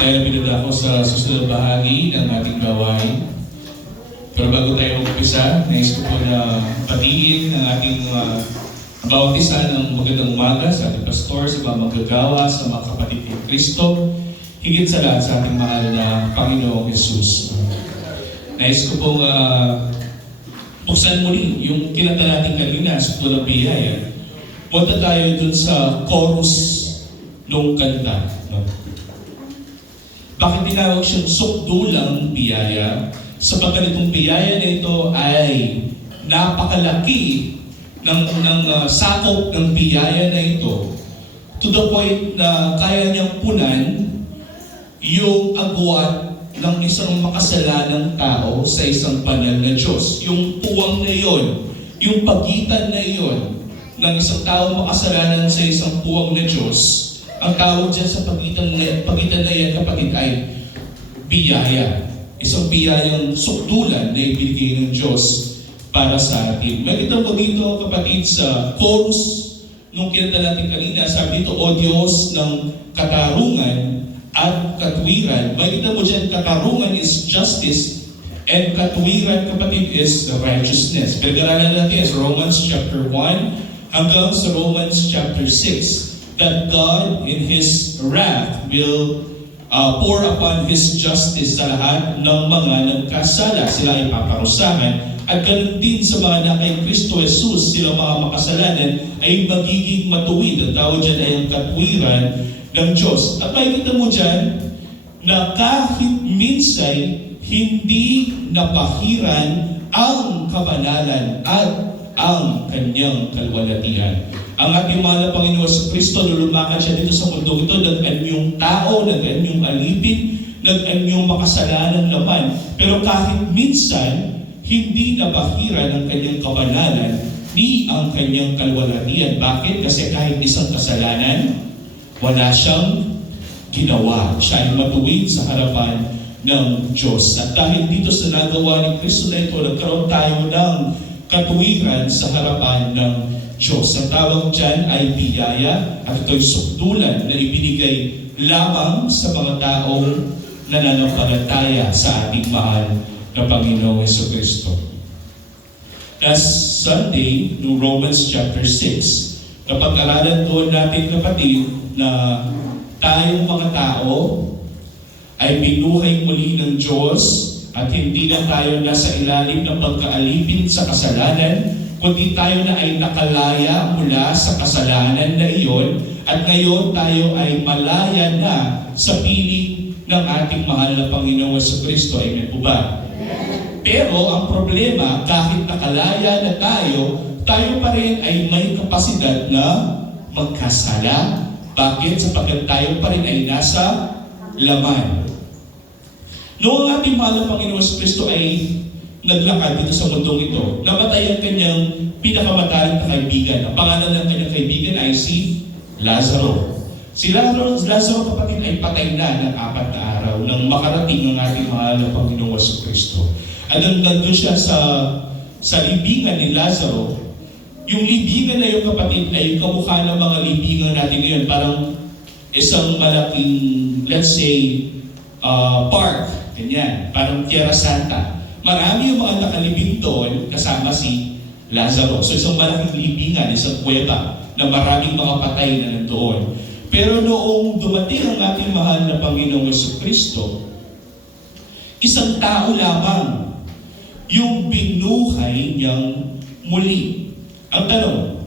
Kaya pinunta ako sa susunod bahagi ng ating gawain. Pero bago tayo mag-upisa, nais ko po na patiin ang ating bautisan ng magandang umaga sa ating pastor, sa mga magagawa, sa mga kapatid ni Kristo, higit sa lahat sa ating mahal na Panginoong Jesus. Nais ko pong buksan muli yung kinanta natin kanina sa Tulang Biyaya. Punta tayo dun sa chorus ng kanta. No? Bakit tinawag siyang sukdulang biyaya? Sapagkat itong biyaya na ito ay napakalaki ng sakop ng biyaya na ito to the point na kaya niyang punan yung agwat ng isang makasalanang tao sa isang banal na Diyos. Yung puwang na yon, yung pagitan na yon ng isang tao makasalanan sa isang puwang na Diyos, ang tawag dyan sa pagitan na yan, kapatid, ay biyaya. Isang biyayang sukdulan na ibigay ng Diyos para sa atin. Makita mo dito, kapatid, sa chorus nung kinanta natin kanina, sabi dito, O Diyos ng katarungan at katwiran. Makita mo dyan, katarungan is justice and katwiran, kapatid, is righteousness. Pag-aralan natin sa Romans chapter 1 hanggang sa Romans chapter 6. That God in His wrath will pour upon His justice sa lahat ng mga nagkasala. Sila ay paparusahan. At ganun din sa mga na kay Kristo Jesus, sila mga makasalanan ay magiging matuwid. Ang tawag dyan ay ang katwiran ng Diyos. At makikita mo dyan na kahit minsan hindi napahiran ang kabanalan at ang kanyang kalwalatian. Ang ating mahal na Panginoon sa Kristo, lulumakad siya dito sa mundo ito, nag-anyong tao, nag-anyong alipin, nag-anyong makasalanan naman. Pero kahit minsan, hindi nabahiran ang kanyang kabanalan, ni ang kanyang kalwalatian. Bakit? Kasi kahit isang kasalanan, wala siyang ginawa. Siya ay matuwid sa harapan ng Diyos. At dahil dito sa nagawa ni Kristo na ito, nagkaroon tayo ng katuwiran sa harapan ng Diyos. Ang tawag dyan ay biyaya at ito'y sukdulan na ibinigay lamang sa mga taong nananampalataya sa ating mahal na Panginoong Jesucristo. Last Sunday, no Romans chapter 6, napag-aralan doon natin, kapatid, na tayong mga tao ay binuhay muli ng Diyos at hindi na tayo nasa ilalim ng pagkaalipin sa kasalanan, kundi tayo na ay nakalaya mula sa kasalanan na iyon at ngayon tayo ay malaya na sa piling ng ating mahal na Panginoong Jesucristo. Amen po ba? Pero ang problema, kahit nakalaya na tayo pa rin ay may kapasidad na magkasala. Bakit? Sapagkat tayo pa rin ay nasa laman. Noong ang ating mahal na Panginoong Jesucristo ay naglakad dito sa mundong ito, namatay ang kanyang pinakamataling na kaibigan. Ang pangalan ng kanyang kaibigan ay si Lazaro. Si Lazaro, kapatid, ay patay na ng 4 na araw nang makarating ang ating mahal na Panginoong Jesucristo. At nandun siya sa libingan ni Lazaro. Yung libingan na yung, kapatid, ay kamukha ng mga libingan natin ngayon. Parang isang malaking, let's say, park. Ganyan. Parang Tierra Santa. Marami yung mga nakalibing doon kasama si Lazaro. So isang malaking libingan, isang kuweba na maraming mga patay na nandoon. Pero noong dumating ang ating mahal na Panginoong Jesucristo, isang tao lamang yung binuhay niyang muli. Ang tanong,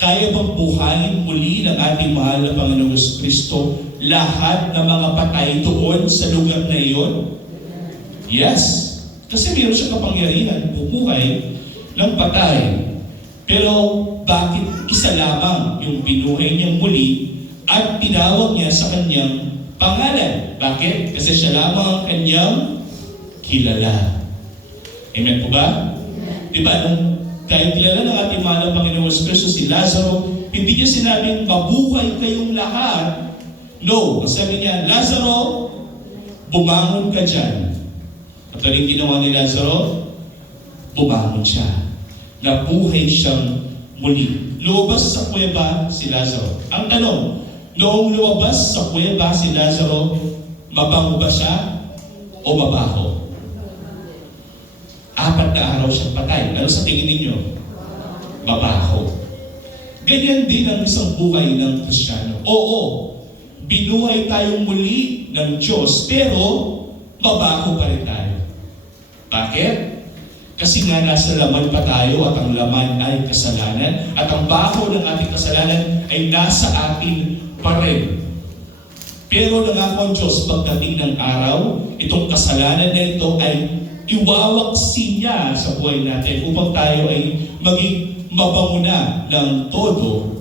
kaya bang buhayin muli ng ating mahal na Panginoong Jesucristo lahat ng mga patay doon sa lugar na iyon? Yes. Kasi mayroon siya kapangyarihan, bumuhay ng patay. Pero bakit isa lamang yung binuhay niyang muli at tinawag niya sa kanyang pangalan? Bakit? Kasi siya lamang ang kanyang kilala. Amen po ba? Diba? Dahil kilala ng ating mahal na Panginoong Jesucristo si Lazaro, hindi niya sinabing mabuhay kayong lahat. No. Sabi niya, Lazaro, bumangon ka dyan. At ang ginawa ni Lazaro, bumangon siya. Nabuhay siyang muli. Lumabas sa kuweba si Lazaro. Ang tanong, noong lumabas sa kuweba si Lazaro, Mabango ba siya o mabaho? 4 na araw siyang patay. Ano sa tingin ninyo? Mabaho. Ganyan din ang isang buhay ng Kristiyano. Oo, binuhay tayong muli ng Diyos, pero mabaho pa rin tayo. Bakit? Kasi nga nasa laman pa tayo at ang laman ay kasalanan at ang baho ng ating kasalanan ay nasa atin pa rin. Pero nangako ang Diyos pagdating ng araw, itong kasalanan na ito ay iwawaksin niya sa buhay natin upang tayo ay maging mabango na ng todo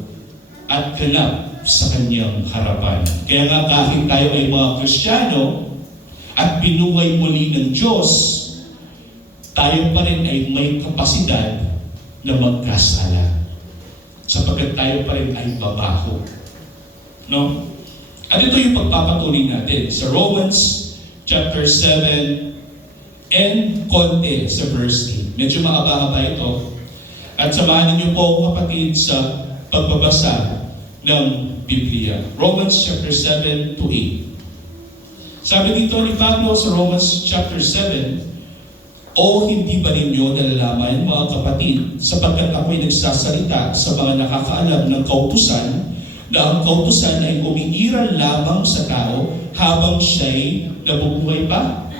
at ganap sa kanyang harapan. Kaya nga kahit tayo ay mga Kristiyano at binuhay muli ng Diyos, tayo pa rin ay may kapasidad na magkasala. Sapagkat tayo pa rin ay babaho. No? At ito yung pagpapatuloy natin sa Romans chapter 7 and konti sa verse 8. Medyo maaba-haba ito. At samahan niyo po kapatid sa pagbabasa ng Biblia. Romans chapter 7 to 8. Sabi dito ni Pablo sa Romans chapter 7, o hindi ba ninyo nalalaman mga kapatid, sapagkat ako'y nagsasalita sa mga nakakaalam ng kautusan, na ang kautusan ay umiiral lamang sa tao habang siya'y nabubuhay pa?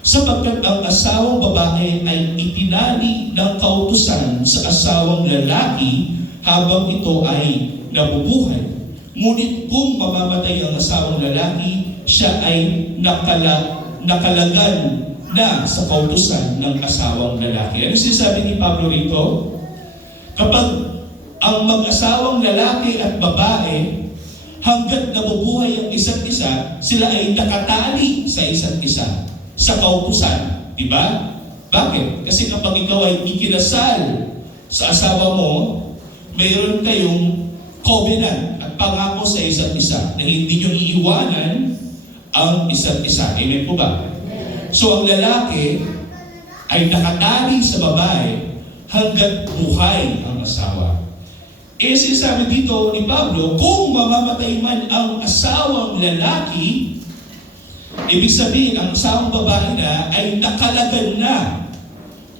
Sapagkat ang asawang babae ay itinali ng kautusan sa asawang lalaki habang ito ay nabubuhay. Ngunit kung mamamatay ang asawang lalaki, siya ay nakalagan na sa kautusan ng asawang lalaki. Ano sinasabi ni Pablo rito? Kapag ang mag-asawang lalaki at babae, hanggat nabubuhay ang isa't isa, sila ay nakatali sa isa't isa sa kautusan. Diba? Bakit? Kasi kapag ikaw ay ikinasal sa asawa mo, mayroon kayong covenant at pangako sa isa't isa na hindi nyo iiwanan ang isa't isa. Amen po ba? So ang lalaki ay nakatali sa babae hanggat buhay ang asawa. Sinasabi dito ni Pablo, kung mamamatay man ang asawang lalaki, ibig sabihin ang asawang babae na ay nakalagan na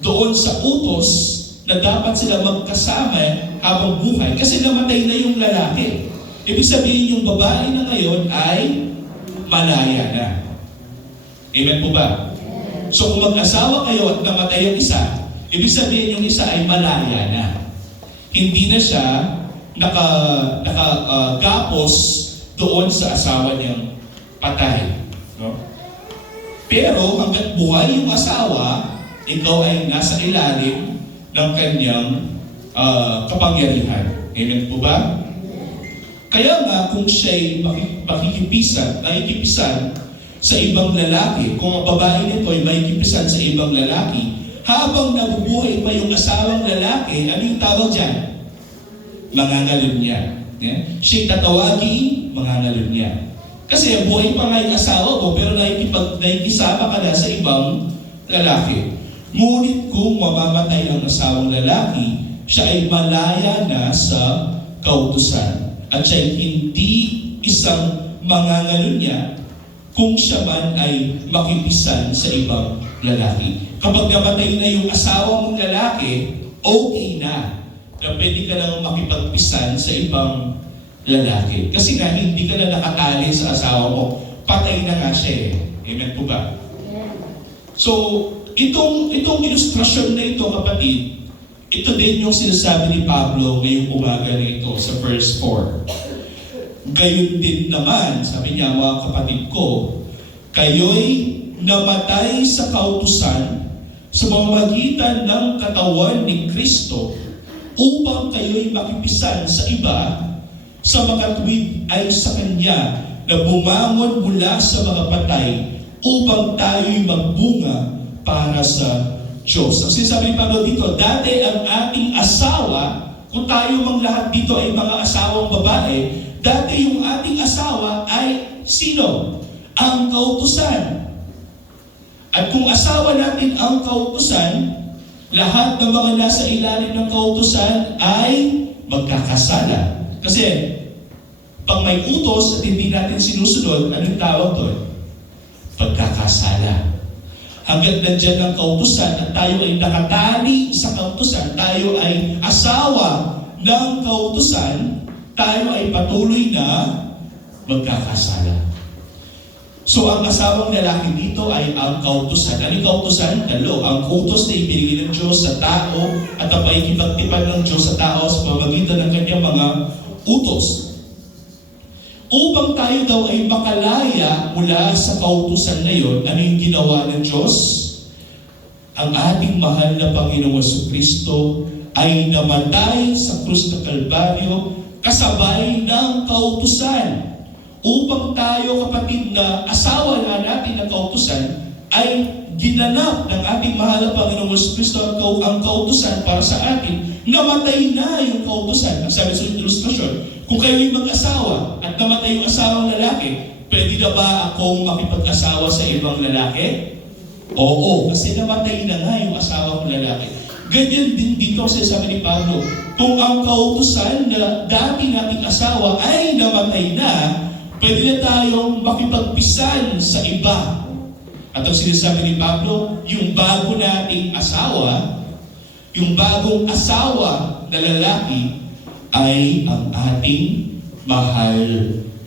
doon sa utos na dapat sila magkasama habang buhay kasi namatay na yung lalaki. Ibig sabihin yung babae na ngayon ay malaya na. Amen po ba? So kung mag-asawa kayo at namatay yung isa, ibig sabihin yung isa ay malaya na. Hindi na siya nakagapos doon sa asawa niyang patay. No? Pero hanggat buhay yung asawa, ikaw ay nasa ilalim ng kanyang kapangyarihan. Amen po ba? Kaya nga kung siya'y makikipisan sa ibang lalaki, kung ang babae nito ay makikipisan sa ibang lalaki, habang nabubuhay pa yung asawang lalaki, ano yung tawag dyan? Mangangalunya. Yeah? Siya'y tatawagi, mangangalunya. Kasi buhay pa nga yung asawa mo, pero nakikisama ka na sa ibang lalaki. Ngunit kung mamamatay ang asawang lalaki, siya ay malaya na sa kautusan. At siya ay hindi isang mangangalunya kung siya man ay makipisan sa ibang lalaki. Kapag namatay na yung asawa mong lalaki, okay na pwede ka lang makipagpisan sa ibang lalaki. Kasi nga, hindi ka na nakatali sa asawa mo. Patay na nga siya eh. Amen po ba? So, itong ilustrasyon na ito, kapatid, ito din yung sinasabi ni Pablo ngayong umaga na ito sa verse 4. Gayon din naman, sabi niya, mga kapatid ko, kayo'y namatay sa kautusan sa pamamagitan ng katawan ni Kristo upang kayo'y makipisan sa iba sa makatwid ay sa Kanya na bumangon mula sa mga patay upang tayo'y magbunga para sa Diyos. Ang sinasabi ni Pablo dito, dati ang ating asawa, kung tayo mang lahat dito ay mga asawang babae, dati yung ating asawa ay sino? Ang kautusan. At kung asawa natin ang kautusan, lahat ng mga nasa ilalim ng kautusan ay magkakasala. Kasi pag may utos at hindi natin sinusunod, anong tawag doon? magkakasala. Hanggat nandyan ang kautusan at tayo ay nakatali sa kautusan, tayo ay asawa ng kautusan, tayo ay patuloy na magkakasala. So ang asawang lalaki dito ay ang kautusan. Ano yung kautusan? Dalo. Ang utos na ibinigay ng Diyos sa tao at ang paikipagtipan ng Diyos sa tao sa pamamagitan ng kanyang mga utos. Upang tayo daw ay makalaya mula sa kautusan na yon, ano yung ginawa ng Diyos? Ang ating mahal na Panginoong Jesucristo ay namatay sa krus ng Kalbaryo kasabay ng kautusan. Upang tayo, kapatid, na asawa na natin ng kautusan, ay ginanap ng ating mahal na Panginoong Jesucristo ang kautusan para sa atin. Namatay na yung kautusan. Ang sabi sa ilustrasyon, kung kayo'y mag-asawa at namatay yung asawang lalaki, pwede na ba akong makipag-asawa sa ibang lalaki? Oo, kasi namatay na nga yung asawa kong lalaki. Ganyan din dito sa sabi ni Pablo, kung ang kautusan na dati nating asawa ay namatay na, pwede na tayong makipagpisan sa iba. At ang sinasabi ni Pablo, yung bago nating asawa, yung bagong asawa na lalaki, ay ang ating mahal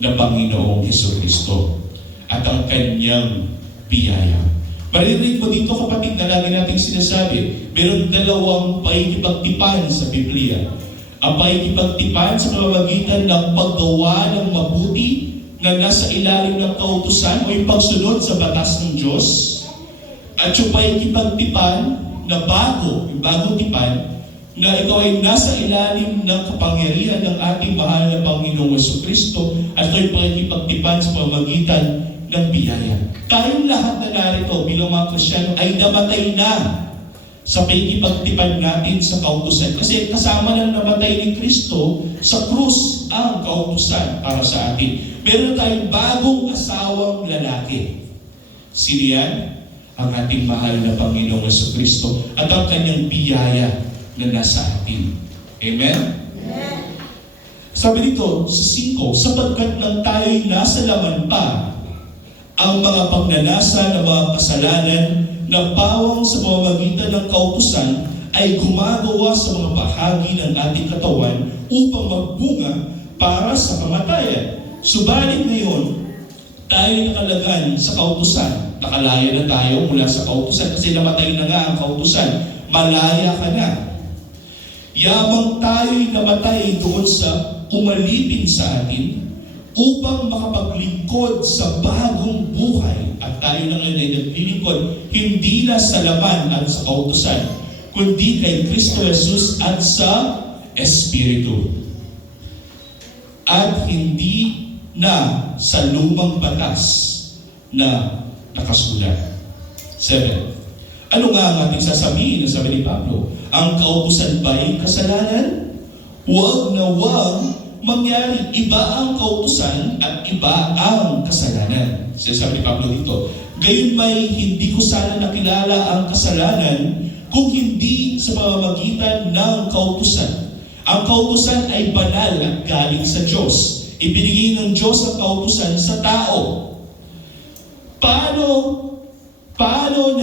na Panginoong Jesucristo at ang kanyang biyaya. Maririnig mo dito, kapatid, na lagi nating sinasabi, meron dalawang paikipagtipan sa Biblia. Ang paikipagtipan sa pamamagitan ng paggawa ng mabuti na nasa ilalim ng kautusan o yung pagsunod sa batas ng Diyos, at yung paikipagtipan na bago, yung bagong tipan, na ikaw ay nasa ilalim ng kapangyarihan ng ating mahal na Panginoong Jesucristo at ito'y pakikipagtipan sa pamamagitan ng biyaya. Tayong lahat na narito bilang mga Kristiyano ay namatay na sa pakikipagtipan natin sa kautusan. Kasi kasama ng namatay ni Kristo sa krus ang kautusan para sa atin. Meron tayong bagong asawang lalaki. Sino yan? Ang ating mahal na Panginoong Jesucristo at ang kanyang biyaya na nasa atin. Amen? Amen. Sabi dito sa 5, sapagkat nang tayo'y nasa laman pa, ang mga pagnanasa ng mga kasalanan na pawang sa pamamagitan ng kautusan ay gumagawa sa mga bahagi ng ating katawan upang magbunga para sa kamatayan. Subalit ngayon, tayo nakalagan sa kautusan. Nakalaya na tayo mula sa kautusan kasi namatay na nga ang kautusan. Malaya ka na. Yamang tayo'y namatay doon sa umalipin sa atin upang makapaglingkod sa bagong buhay. At tayo na ngayon ay naglilingkod hindi na sa laman at sa kautusan, kundi kay Kristo Jesus at sa Espiritu. At hindi na sa lumang batas na nakasulat. 7. Ano nga ang ating sasabihin? Sabi ni Pablo, ang kautusan ba'y kasalanan? Huwag na huwag mangyari. Iba ang kautusan at iba ang kasalanan. Sabi ni Pablo dito, gayon may hindi ko sana nakilala ang kasalanan kung hindi sa pamamagitan ng kautusan. Ang kautusan ay banal at galing sa Diyos. Ibinigay ng Diyos ang kautusan sa tao. Paano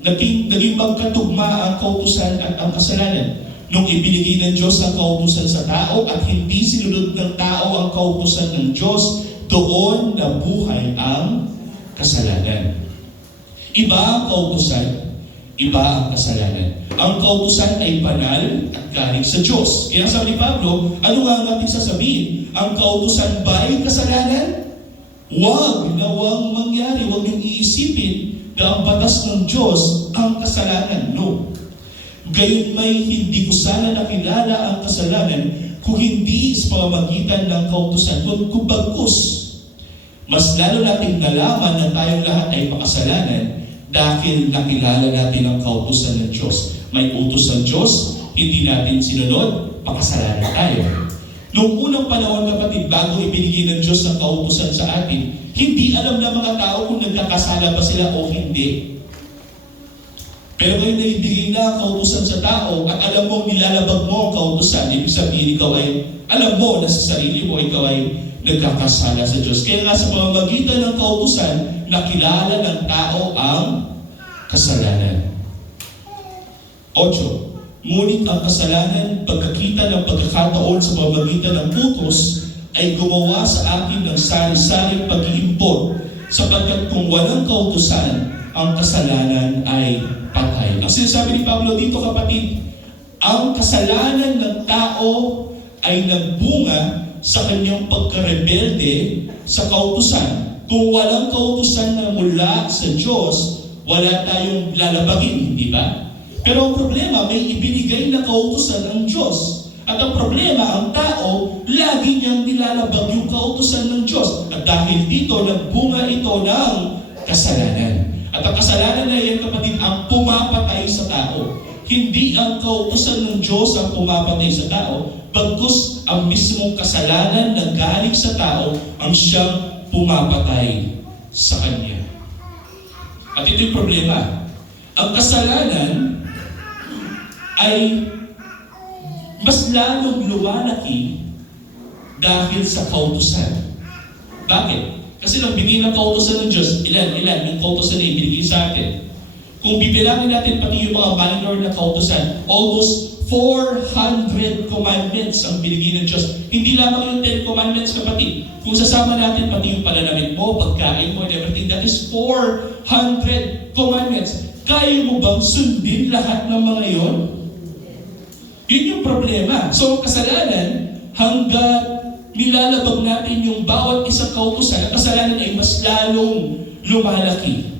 naging magkatugma ang kautusan at ang kasalanan? Nung ibinigay ng Diyos ang kautusan sa tao at hindi sinunod ng tao ang kautusan ng Diyos, doon nabuhay ang kasalanan. Iba ang kautusan, iba ang kasalanan. Ang kautusan ay banal at galing sa Diyos. Kaya sabi ni Pablo, ano nga ang ating sasabihin? Ang kautusan ba'y kasalanan? Huwag na huwag mangyari, huwag niyong iisipin na ang batas ng Diyos ang kasalanan. No. Gayon may hindi ko sana nakilala ang kasalanan kung hindi sa pamamagitan ng kautusan. Kung bagkus, mas lalo nating nalaman na tayong lahat ay makasalanan dahil nakilala natin ang kautusan ng Diyos. May utos ng Diyos, hindi natin sinunod, makasalanan tayo. Noong unang panahon, kapatid, bago ibinigay ng Diyos ang kautusan sa atin, hindi alam ng mga tao kung nagkakasala ba sila o hindi. Pero ngayon na ibigay na ang kautusan sa tao at alam mo, nilalabag mo ang kautusan, ibig sabihin ikaw ay, alam mo na sa sarili mo, ikaw ay nagkakasala sa Diyos. Kaya nga sa pamamagitan ng kautusan, nakilala ng tao ang kasalanan. 8. Ngunit ang kasalanan, pagkakita ng pagkakataon sa pamamagitan ng utos, ay gumawa sa akin ng sari-saring pag-iimpon, sapagkat kung walang kautusan, ang kasalanan ay patay. Ang sinasabi ni Pablo dito, kapatid, ang kasalanan ng tao ay nagbunga sa kanyang pagkarebelde sa kautusan. Kung walang kautusan na mula sa Diyos, wala tayong lalabagin, hindi ba? Pero ang problema, may ibinigay na kautusan ng Diyos. At ang problema, ang tao, lagi niyang nilalabag yung kautusan ng Diyos. At dahil dito, nagbunga ito ng kasalanan. At ang kasalanan na yan, kapatid, ang pumapatay sa tao. Hindi ang kautusan ng Diyos ang pumapatay sa tao, bagkus ang mismong kasalanan na galing sa tao ang siyang pumapatay sa kanya. At ito yung problema. Ang kasalanan ay mas lalong lumalaki dahil sa kautusan. Bakit? Kasi nang bigyan ng kautusan ng Diyos, ilan yung kautusan na ibinigay sa atin. Kung bibilangin natin pati yung mga minor na kautusan, almost 400 commandments ang binigay ng Diyos. Hindi lamang yung 10 commandments, kapatid. Kung sasama natin pati yung pananamit mo, pagkain mo, and everything, that is 400 commandments. Kaya mo bang sundin lahat ng mga yon? Yun yung problema. So, kasalanan, hanggang nilalabag natin yung bawat isang kautusan, ang kasalanan ay mas lalong lumalaki.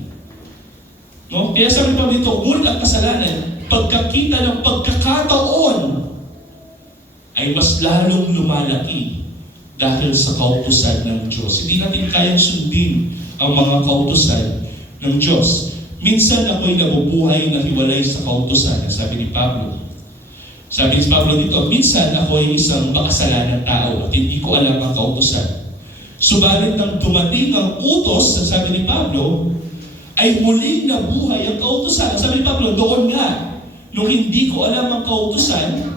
No? Kaya sabi pa dito, ngunit ang kasalanan, pagkakita ng pagkakataon, ay mas lalong lumalaki dahil sa kautusan ng Diyos. Hindi natin kayang sundin ang mga kautusan ng Diyos. Minsan ako'y nabubuhay na hiwalay sa kautusan, sabi ni Pablo. Sabi ni Pablo dito, minsan ako ay isang makasalanang tao at hindi ko alam ang kautusan. Subalit nang dumating ang utos, sabi ni Pablo, ay muling nabuhay ang kautusan. Sabi ni Pablo, doon nga, nung hindi ko alam ang kautusan,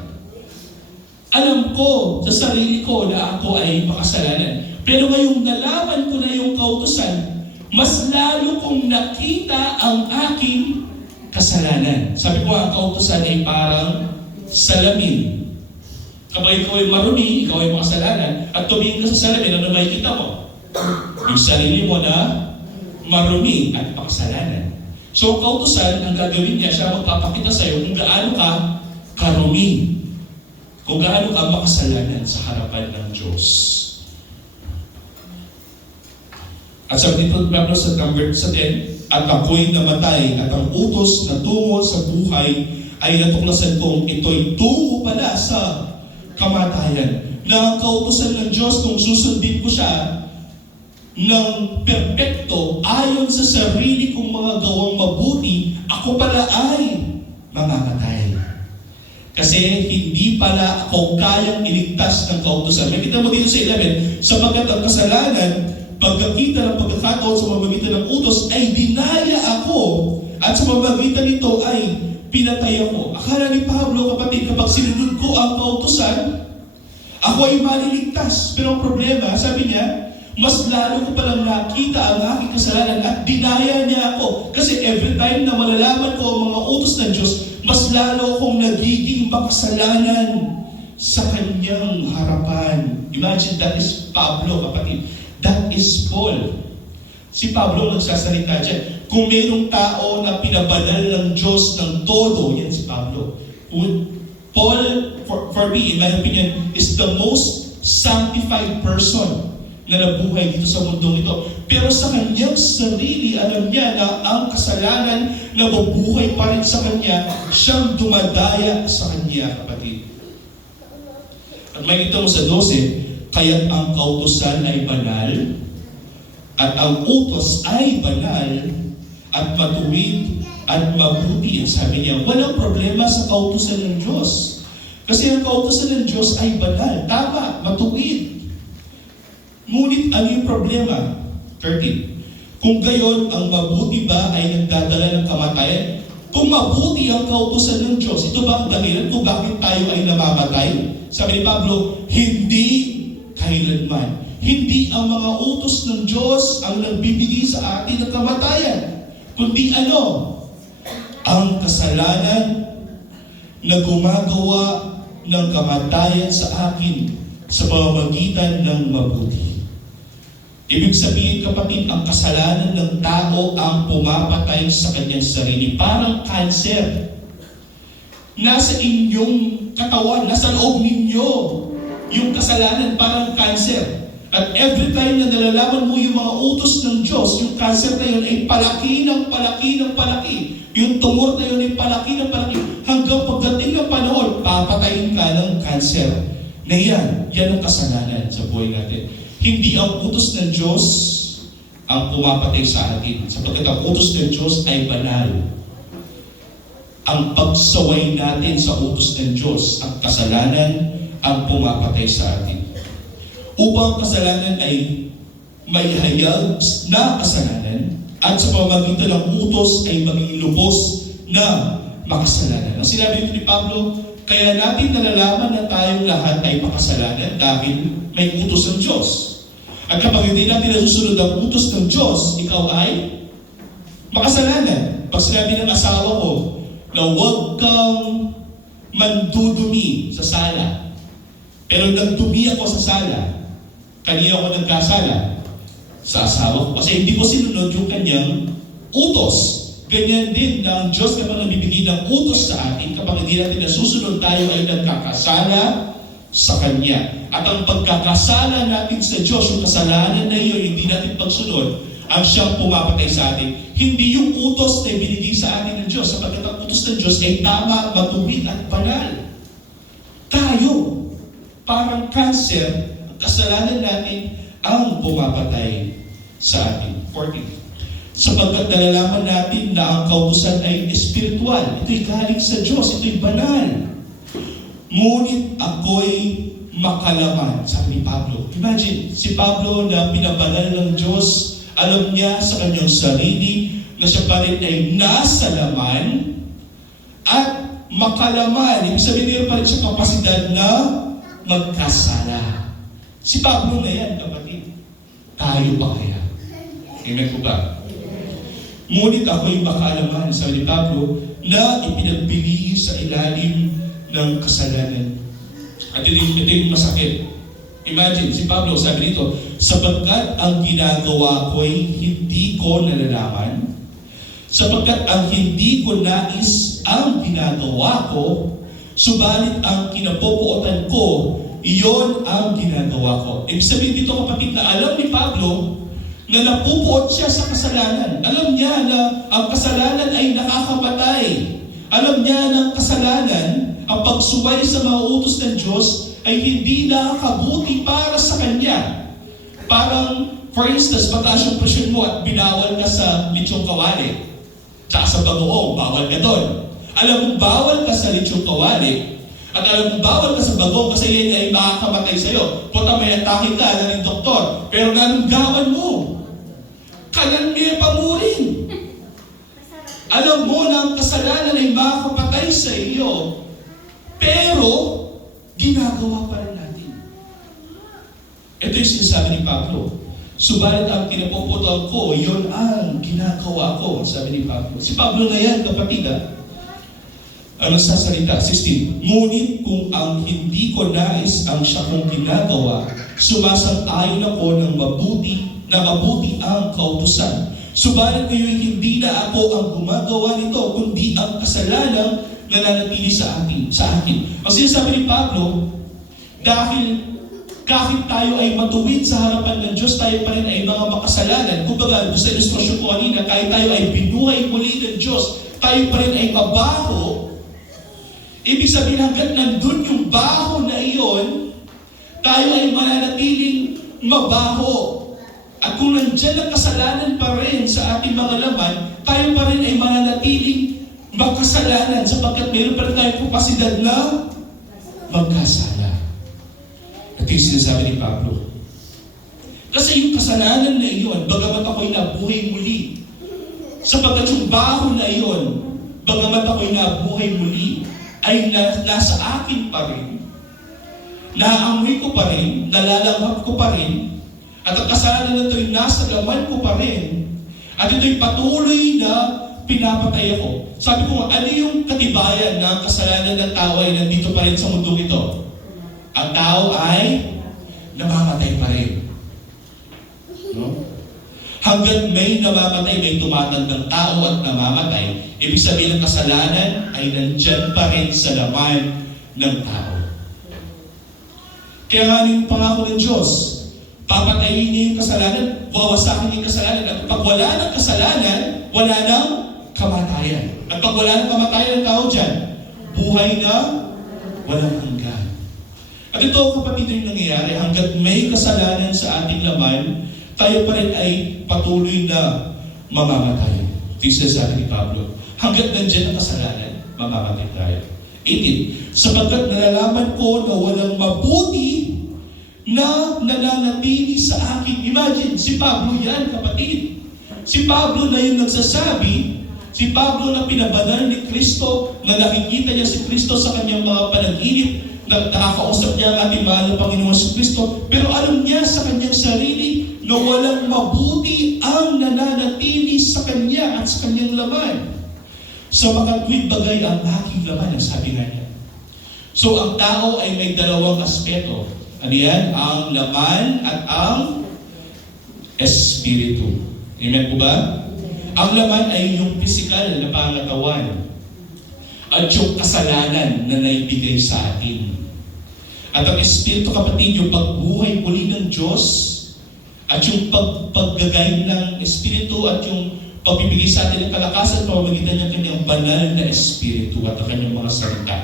alam ko sa sarili ko na ako ay makasalanan. Pero ngayong nalaman ko na yung kautusan, mas lalo kong nakita ang aking kasalanan. Sabi ko, ang kautusan ay parang salamin. Kapag ikaw ay marumi, ikaw ay makasalanan, at tumingin ka sa salamin, ano makikita mo? Yung sarili mo na marumi at makasalanan. So, ang kautusan, ang gagawin niya, siya magpapakita sa iyo kung gaano ka karumi, kung gaano ka makasalanan sa harapan ng Diyos. At sabi dito, Pablo sa number 10, at ako'y namatay, at ang utos na tungo sa buhay ay natuklasan kong ito'y tungo pala sa kamatayan. Na ang kautusan ng Diyos, kung susundin ko siya ng perpekto ayon sa sarili kong mga gawang mabuti, ako pala ay mamamatay. Kasi hindi pala ako kayang iligtas ng kautusan. Makita mo dito sa 11, sapagkat ang kasalanan, pagkakita ng pagkakataon sa pamamagitan ng utos, ay dinaya ako, at sa pamamagitan nito ay pinatay ako. Akala ni Pablo, kapatid, kapag sinunod ko ang kautusan, ako ay maliligtas. Pero ang problema, sabi niya, mas lalo ko palang nakita ang aking kasalanan at dinaya niya ako. Kasi every time na malalaman ko ang mga utos ng Diyos, mas lalo akong nagiging makasalanan sa kanyang harapan. Imagine, that is Pablo, kapatid. That is Paul. Si Pablo nagsasalita dyan. Kung mayroong tao na pinabanal ng Diyos ng todo, yan si Pablo. Paul, for me, in my opinion, is the most sanctified person na nabuhay dito sa mundong ito. Pero sa kanyang sarili, alam niya na ang kasalanan na mabuhay pa rin sa kanya, siyang dumadaya sa kanya, kapatid. At may ito sa 12, kaya't ang kautusan ay banal, at ang utos ay banal, at matuwid, at mabuti. Sabi niya, walang problema sa kautusan ng Diyos. Kasi ang kautusan ng Diyos ay banal, tama, matuwid. Ngunit ano yung problema? 13. Kung gayon, ang mabuti ba ay nagdadala ng kamatayan? Kung mabuti ang kautusan ng Diyos, ito ba ang dahilan kung bakit tayo ay namamatay? Sabi ni Pablo, hindi kailanman. hindi ang mga utos ng Diyos ang nagbibigay sa atin ng kamatayan, kundi ano? Ang kasalanan na gumagawa ng kamatayan sa akin sa pamamagitan ng mabuti. Ibig sabihin, kapatid, ang kasalanan ng tao ang pumapatay sa kanyang sarili. Parang cancer. Nasa inyong katawan, nasa loob ninyo yung kasalanan, parang cancer. At every time na nalalaman mo yung mga utos ng Diyos, yung cancer na yun ay palaki ng palaki ng palaki. Yung tumor na yun ay palaki ng palaki. Hanggang pagdating ng panahon, papatayin ka ng cancer. Na yan ang kasalanan sa buhay natin. Hindi ang utos ng Diyos ang pumapatay sa atin. Sapagkat ang utos ng Diyos ay banal. Ang pagsaway natin sa utos ng Diyos, ang kasalanan ang pumapatay sa atin. Upang kasalanan ay may hayag na kasalanan at sa pamamagitan ng utos ay maging lubos na makasalanan. Ang sinabi ni Pablo, kaya natin nalalaman na tayong lahat ay makasalanan dahil may utos ng Diyos. At kapag hindi natin nasusunod ang utos ng Diyos, ikaw ay makasalanan. Pag sinabi ng asawa ko na huwag kang mandudumi sa sala, pero nagdumi ako sa sala, kanina ako nagkasala sa asawa ko kasi hindi ko sinunod yung kanyang utos. Ganyan din na ang Diyos naman nagbibigay ng utos sa atin kapag hindi natin nasusunod, tayo ay nagkakasala sa Kanya. At ang pagkakasala natin sa Diyos, yung kasalanan na iyon, hindi natin pagsunod, ang siyang pumapatay sa atin. Hindi yung utos na binigay sa atin ng Diyos, sapagkat ang utos ng Diyos ay tama, matuwid at banal. Tayo, parang cancer, kasalanan natin ang pumapatay sa atin. 14. Sapagkat nalalaman natin na ang kautusan ay espiritual. Ito'y galing sa Diyos, ito'y banal. Ngunit ako'y makalaman, sabi ni Pablo. Imagine, si Pablo na pinabanal ng Diyos, alam niya sa kanyang sarili na siya pa rin ay nasa laman at makalaman. Ibig sabihin niya pa rin siya kapasidad na magkasala. Si Pablo na yan, kapatid. Tayo pa kaya? Amen po ba? Ngunit ako'y makalaman, sabi ni Pablo, na ipinagbili sa ilalim ng kasalanan. At ito yung masakit. Imagine, si Pablo sabi nito, sapagkat ang ginagawa ko'y hindi ko nalalaman, sapagkat ang hindi ko nais ang ginagawa ko, subalit ang kinabubuotan ko, iyon ang ginagawa ko. Ibig sabihin dito, kapatid, na alam ni Pablo na napupuot siya sa kasalanan. Alam niya na ang kasalanan ay nakakamatay. Alam niya na ang kasalanan, ang pagsuway sa mga utos ng Diyos ay hindi nakakabuti para sa Kanya. Parang, for instance, mataas yung presyon mo at binawal ka sa lechong kawali. Tsaka sa bagoong, bawal ka doon. Alam mo, bawal ka sa lechong kawali. At alam mo, bawal ka sa bagoong kasi yan ay makakamatay sa'yo. Punta may atake ka na ng doktor. Pero nanunggawan mo. Kanan niya pamurin. Alam mo na ang kasalanan ay makakapatay sa iyo. Pero, ginagawa pa rin natin. Ito yung sinasabi ni Pablo. Subalit ang kinapuputol ko, yun ang ginagawa ko, sabi ni Pablo. Si Pablo na yan, kapatid. Ang nagsasalita, 16. Ngunit kung ang hindi ko nais ang siya kong ginagawa, sumasang-ayon ako ng mabuti ang kautusan. Subalit ngayon hindi na ako ang gumagawa nito, kundi ang kasalanang nananatili sa akin. Ang sinasabi ni Pablo, dahil kahit tayo ay matuwid sa harapan ng Diyos, tayo pa rin ay mga makasalanan. Kumbaga, sa ilustrasyon ko kanina, kahit tayo ay binuhay muli ng Diyos, tayo pa rin ay mabaho. Ibig sabihin, hanggang nandun yung baho na iyon, tayo ay mananatiling mabaho. At kung nandiyan ang kasalanan pa rin sa ating mga laman, tayo pa rin ay mananatiling magkasalanan sapagkat mayroon pa rin tayong kapasidad na magkasala. At yung sinasabi ni Pablo. Kasi yung kasalanan na iyon, bagamat ako'y nabuhay muli, sapagkat yung baho na iyon, bagamat ako'y nabuhay muli, ay nasa akin pa rin, naamoy ko pa rin, nalalanghap ko pa rin, At ang kasalanan na ito'y nasa laman ko pa rin. At ito'y patuloy na pinapatay ako. Sabi ko, ano yung katibayan na kasalanan ng tao ay nandito pa rin sa mundong ito? Ang tao ay namamatay pa rin. No? Hanggat may namamatay, may tumatandang tao at namamatay, ibig sabihin ng kasalanan ay nandyan pa rin sa laman ng tao. Kaya nga yung pangako ng Diyos, papatayin niya yung kasalanan, wawasakin niya yung kasalanan. At pag wala ng kasalanan, wala ng kamatayan. At pag wala ng kamatayan ng tao dyan, buhay na walang hanggan. At ito, kapatid, yung nangyayari, hanggat may kasalanan sa ating laman, tayo pa rin ay patuloy na mamamatay. Ito yung sinasabi ni Pablo. Hanggat nandiyan ang kasalanan, mamamatay tayo. 18. Sapagkat nalalaman ko na walang mabuti na nananatili sa akin. Imagine, si Pablo yan, kapatid. Si Pablo na yung nagsasabi, si Pablo na pinabanal ni Kristo, na nakikita niya si Kristo sa kanyang mga panaginip, na nakakausap niya ang ating mahal na Panginoon si Kristo, pero alam niya sa kanyang sarili na walang mabuti ang nananatili sa kanya at sa kanyang laman. So makatwid bagay ang aking laman, ang sabi nga niya. So ang tao ay may dalawang aspeto. Ano yan? Ang laman at ang espiritu. Amen po ba? Ang laman ay yung physical na pangatawan at yung kasalanan na naibigay sa atin. At ang espiritu, kapatid, yung pagbuhay muli ng Diyos at yung paggagay ng espiritu at yung pagbibigay sa atin ng kalakasan pamamagitan ng kanyang banal na espiritu at ang kanyang mga salita.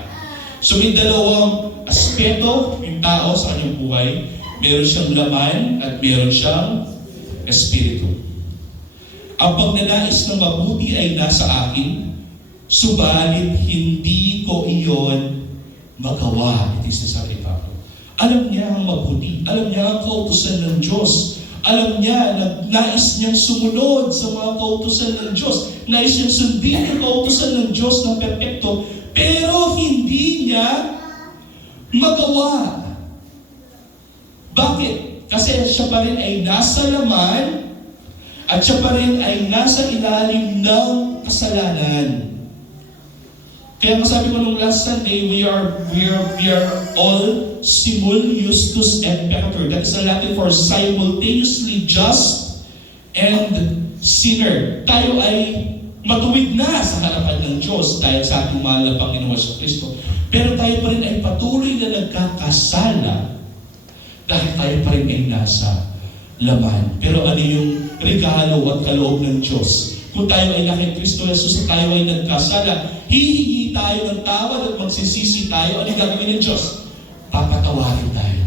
So may dalawang aspeto yung tao sa kanyang buhay. Meron siyang laman at meron siyang espiritu. Ang pagnanais ng mabuti ay nasa akin, subalit hindi ko iyon magawa. Ito yung sinasabi ni Pablo. Alam niya ang mabuti. Alam niya ang kautusan ng Diyos. Alam niya na nais niyang sumunod sa mga kautusan ng Diyos. Nais niyang sundin ang kautusan ng Diyos ng perpekto. Pero hindi niya magawa. Bakit? Kasi siya pa rin ay nasa laman at siya pa rin ay nasa ilalim ng kasalanan. Kaya masabi ko nung last Sunday, we are all simultaneous and peccator. That is the Latin for simultaneously just and sinner. Tayo ay matuwid na sa harapan ng Diyos dahil sa ating mahal na Panginoon sa Kristo. Pero tayo pa rin ay patuloy na nagkakasala dahil tayo pa rin ay nasa laman. Pero ano yung regalo at kaloob ng Diyos? Kung tayo ay nakay Kristo Jesus at tayo ay nagkasala, hihingi tayo ng tawad at magsisisi tayo. Ano yung gagawin ng Diyos? Papatawarin tayo.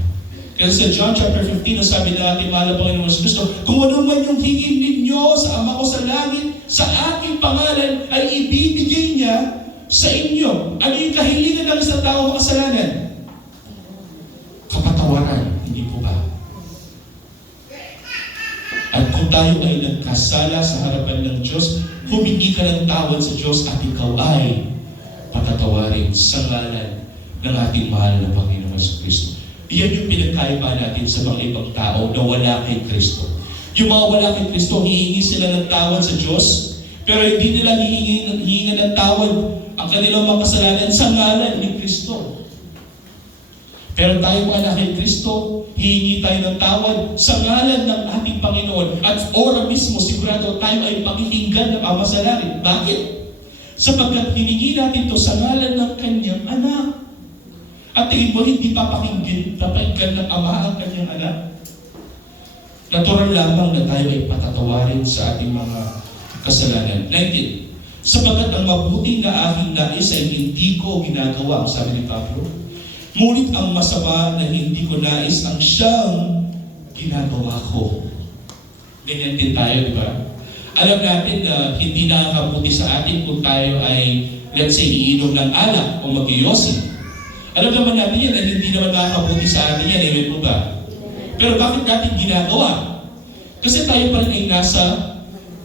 Kasi sa John chapter 15, sabi na ating mahal na Panginoon sa Kristo, kung ano man yung hingin ninyo sa Ama ko sa langit, sa aking pangalan, ay ibibigay niya sa inyo. Ano yung kahilingan ng isang tao makasalanan? Kapatawaran. Hindi po ba? At kung tayo ay nagkasala sa harapan ng Diyos, humingi ka ng tawad sa Diyos at ikaw ay patatawarin sa ngalan ng ating mahal na Panginoon sa Kristo. Iyan yung pinagkaiba natin sa mga ibang tao na wala kay Kristo. Yung mga wala kay Kristo, hihingi sila ng tawad sa Diyos, pero hindi nila hihingi ng tawad ang kanilang mga kasalanan sa ngalan ni Kristo. Pero tayo mga kay Kristo, hihingi tayo ng tawad sa ngalan ng ating Panginoon. At ora mismo, sigurado tayo ay pakikinggan ng Ama sa langit. Bakit? Sapagkat hiningi natin ito sa ngalan ng kanyang anak. At tingin mo, hindi papakinggan ng Ama ang kanyang anak? Natural lamang na tayo ay patatawarin sa ating mga kasalanan. 19. Sapagkat ang mabuting na aking nais ay hindi ko ginagawa, sabi ni Pablo. Ngunit ang masama na hindi ko nais ang siyang ginagawa ko. Ganyan din tayo, di ba? Alam natin na hindi nakakabuti sa atin kung tayo ay, let's say, iinom ng alak o mag-iyosin. Alam naman natin yan na hindi naman nakakabuti sa atin yan, amen po ba? Pero bakit natin ginagawa? Kasi tayo pa rin ay nasa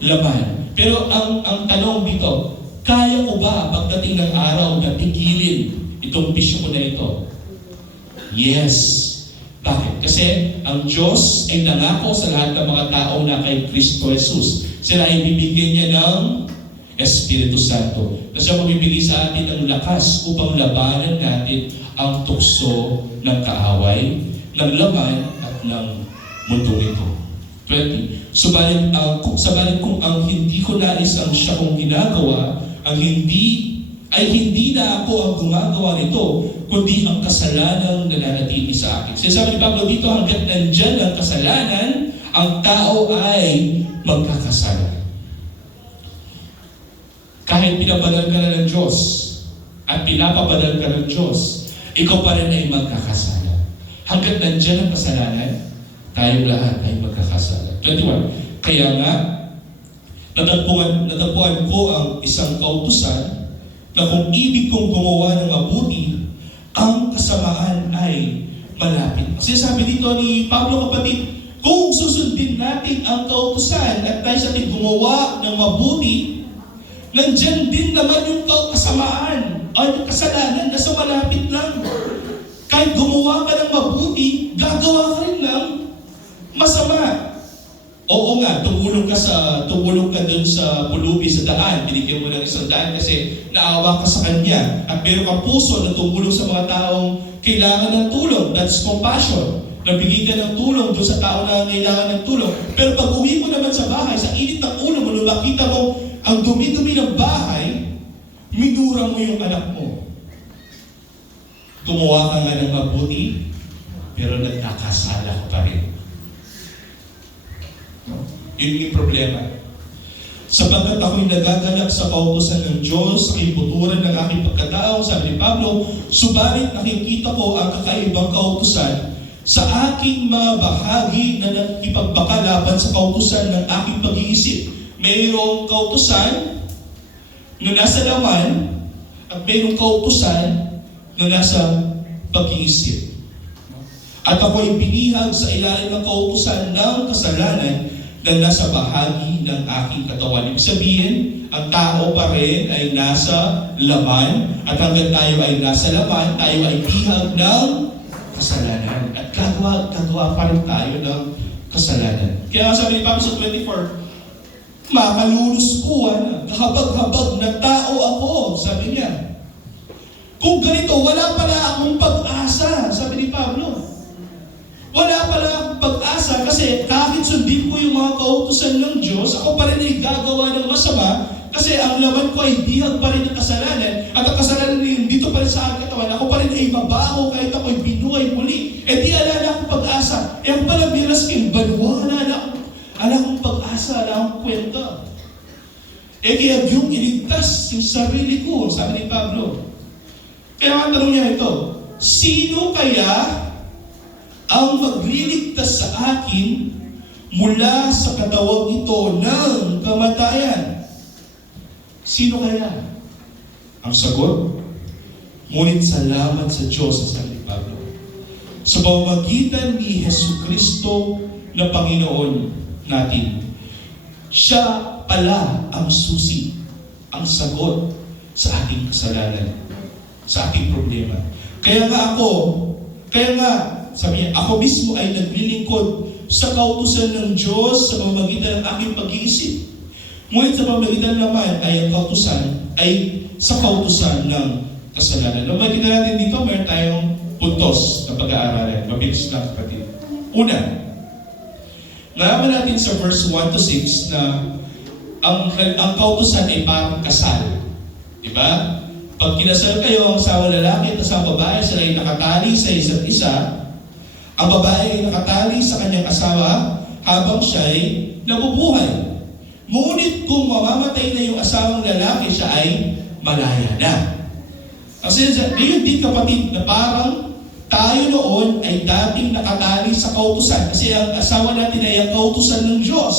laman. Pero ang tanong dito, kaya ko ba pagdating ng araw na tigilin itong bisyo ko na ito? Yes. Bakit? Kasi ang Diyos ay nangako sa lahat ng mga tao na kay Kristo Jesus. Sila ay bibigyan niya ng Espiritu Santo na siya magbibigay sa atin ng lakas upang labanan natin ang tukso ng kaaway, ng laman at ng mundo ito. 20. Subalit kung ang hindi ko nais ang siya kong ginagawa, hindi na ako ang gumagawa nito, kundi ang kasalanang nananatili sa akin. Sinasabi ni Pablo dito, hanggat nandyan ang kasalanan, ang tao ay magkakasala. Kahit pinapadal ka na ng Diyos at pinapapadal ka ng Diyos, ikaw pa rin ay magkakasala. Hanggat nandyan ang kasalanan, tayong lahat ay magkakasala. 21. Kaya nga, natagpuan ko ang isang kautusan na kung ibig kong gumawa ng mabuti, ang kasamaan ay malapit. Sinasabi dito ni Pablo, kapatid, kung susundin natin ang kautusan at tayo sa ating gumawa ng mabuti, nandyan din naman yung kasamaan o yung kasalanan na sa malapit lang. Kahit gumawa ka ng mabuti, gagawa ka rin ng masama. Oo nga, tumulong ka dun sa pulubi, sa daan. Binigyan mo ng isang daan kasi naawa ka sa kanya. At meron kang puso na tumulong sa mga taong kailangan ng tulong. That's compassion. Nabigay ka ng tulong doon sa tao na kailangan ng tulong. Pero pag uwi mo naman sa bahay, sa init ng ulo mo, nung makita mo ang dumi-dumi ng bahay, minura mo yung anak mo. Gumawa ka nga ng mabuti, pero nagkakasala ka pa rin. Yun yung problema. Sapagkat ako'y nagagalak sa kautusan ng Diyos, sa kibuturan ng aking pagkatao, sabi ni Pablo, subalit nakikita ko ang kakaibang kautusan sa aking mga bahagi na nakipagbakalaban sa kautusan ng aking pag-iisip. Mayroong kautusan na nasa laman at mayroong kautusan na nasa pag-iisip. At ako'y binihag sa ilalim ng kautusan ng kasalanan na nasa bahagi ng aking katawan. Ibig sabihin, ang tao pa rin ay nasa laman at hanggang tayo ay nasa laman, tayo ay bihag ng kasalanan. At gagawa pa rin tayo ng kasalanan. Kaya sabi ni Pablo sa 24, makalulus-kuhan, kahabag-habag na tao ako, sabi niya. Kung ganito, wala pala akong pag-asa, sabi ni Pablo. Wala pala akong pag-asa kasi kahit sundin ko yung mga kautusan ng Diyos, ako pa rin ay gagawa ng masama kasi ang laman ko ay bihag pa rin ng kasalanan at ang kasalanan rin dito pa rin sa aking katawan. Ako pa rin ay mabaho kahit ako'y binuhay muli. Eh di ala na akong pag-asa. Eh ako pala bilasking banwa, ala akong pag-asa, ala akong kwenta. Eh kaya yung iligtas yung sarili ko, sabi ni Pablo. Kaya ang tanong niya ito, sino kaya ang magliligtas sa akin mula sa katawag ito ng kamatayan? Sino kaya? Ang sagot, ngunit salamat sa Diyos, sabi ni Pablo, sa pamamagitan ni Jesucristo na Panginoon natin. Siya pala ang susi, ang sagot sa ating kasalanan, sa ating problema. Kaya nga, sabi niya, ako mismo ay naglilingkod sa kautusan ng Diyos sa pamamagitan ng aking pag-iisip. Ngunit sa pamamagitan naman ay ang kautusan ay sa kautusan ng kasalanan. Nung makikita natin dito, mayroon tayong puntos na pag-aaralan. Mabilis lang, kapatid. Una, nalaman natin sa verse 1 to 6 na ang kautusan ay parang kasal. Diba? Pag kinasal kayo, ang asawa lalaki at asawa babae, sila ay nakatali sa isa't isa. Ang babae ay nakatali sa kanyang asawa habang siya ay nabubuhay. Ngunit kung mamamatay na yung asawang lalaki, siya ay malaya na. Kasi ngayon din kapatid na parang tayo noon ay dating nakatali sa kautusan kasi ang asawa natin ay ang kautusan ng Diyos.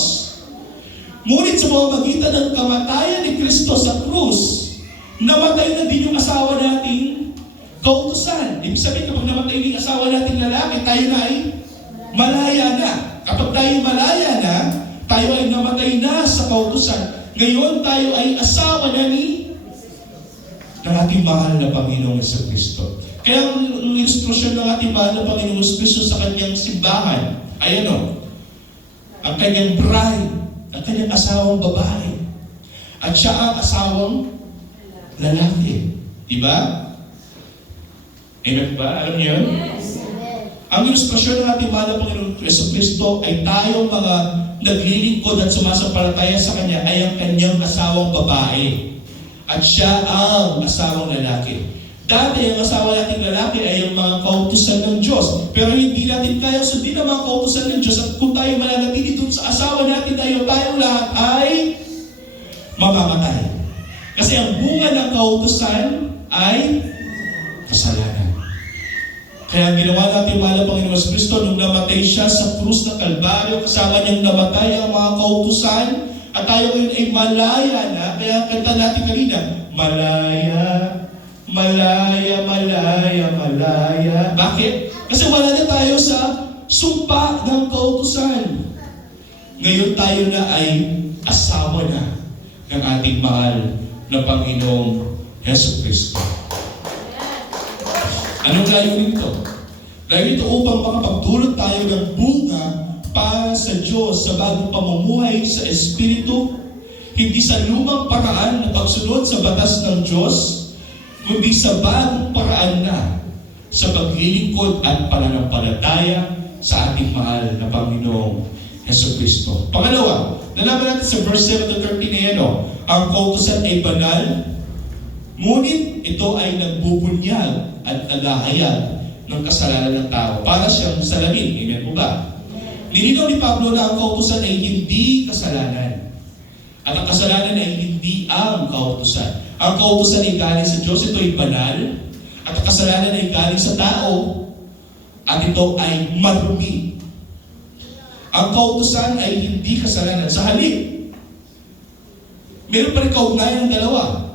Ngunit sa pamamagitan ng kamatayan ni Kristo sa krus, namatay na din yung asawa nating kautusan. Ibig sabihin, kapag namatay yung asawa nating lalaki, tayo na ay malaya na. Kapag tayo malaya na, tayo ay namatay na sa kautusan. Ngayon, tayo ay asawa na ng ating mahal na Panginoong Jesucristo. Kaya ang instruksyon ng ating mahal na Panginoong Kristo sa kanyang simbahan ay ano? Ang kanyang bride, ang kanyang asawang babae. At siya ang asawang lalaki. Diba? Amen ba? Alam niyo yun? Yes. Ang instruksyon ng ating mahal na Panginoong Kristo ay tayong mga naglilingkod at sumasampalataya sa Kanya ay ang kanyang asawang babae. At siya ang asawang lalaki. Dati, ang asawa nating lalaki ay ang mga kautusan ng Diyos. Pero hindi natin kaya sundin ang mga kautusan ng Diyos. At kung tayo mananatili dun sa asawa natin, tayong lahat ay mamamatay. Kasi ang bunga ng kautusan ay kasalanan. Kaya ang ginawa natin mahal na Panginoon Kristo nung namatay siya sa krus ng Kalbaryo, kasama niyang namatay ang mga kautusan, at tayo ngayon ay malaya na. Kaya kanta natin kanina, malaya, malaya, malaya, malaya. Bakit? Kasi wala na tayo sa sumpa ng kautusan. Ngayon tayo na ay asawa na ng ating mahal na Panginoong Hesus Kristo. Anong layunin ito? Dahil ito upang makapagdulot tayo ng bunga para sa Diyos sa bagong pamumuhay sa Espiritu, hindi sa lumang paraan na pagsunod sa batas ng Diyos, kundi sa bagong paraan na sa paglilingkod at pananampalataya sa ating mahal na Panginoong Hesus Kristo. Pangalawa, nalaman natin sa verse 7 to 13 na yan, ang kautusan ay banal, ngunit ito ay nagbubunyag at nagahayag ng kasalanan ng tao para siyang salamin. Amen po ba? Nilinaw ni Pablo na ang kautusan ay hindi kasalanan. At ang kasalanan ay hindi ang kautusan. Ang kautusan ay galing sa Diyos, ito ay banal. At ang kasalanan ay galing sa tao. At ito ay marumi. Ang kautusan ay hindi kasalanan. Sa halip, meron pa rin kaugnayan ng dalawa.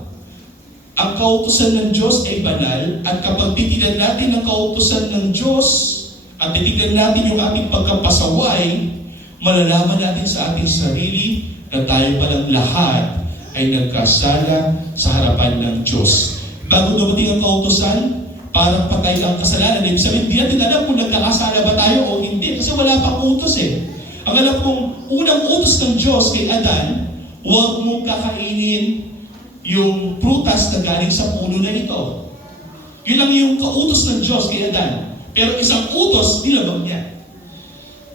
Ang kautusan ng Diyos ay banal, at kapag titignan natin ang kautusan ng Diyos at titignan natin yung ating pagkapasaway, malalaman natin sa ating sarili na tayo palang lahat ay nagkasala sa harapan ng Diyos. Bago dumating ang kautusan, parang patay ang kasalanan. Ibig sabihin, hindi natin alam kung nagkakasala ba tayo o hindi, kasi wala pang utos eh. Ang alam kong unang utos ng Diyos kay Adan, huwag mong kakainin yung prutas na galing sa puno na ito. Yun lang yung kautos ng Diyos kay Adan. Pero isang utos, nilabag niya.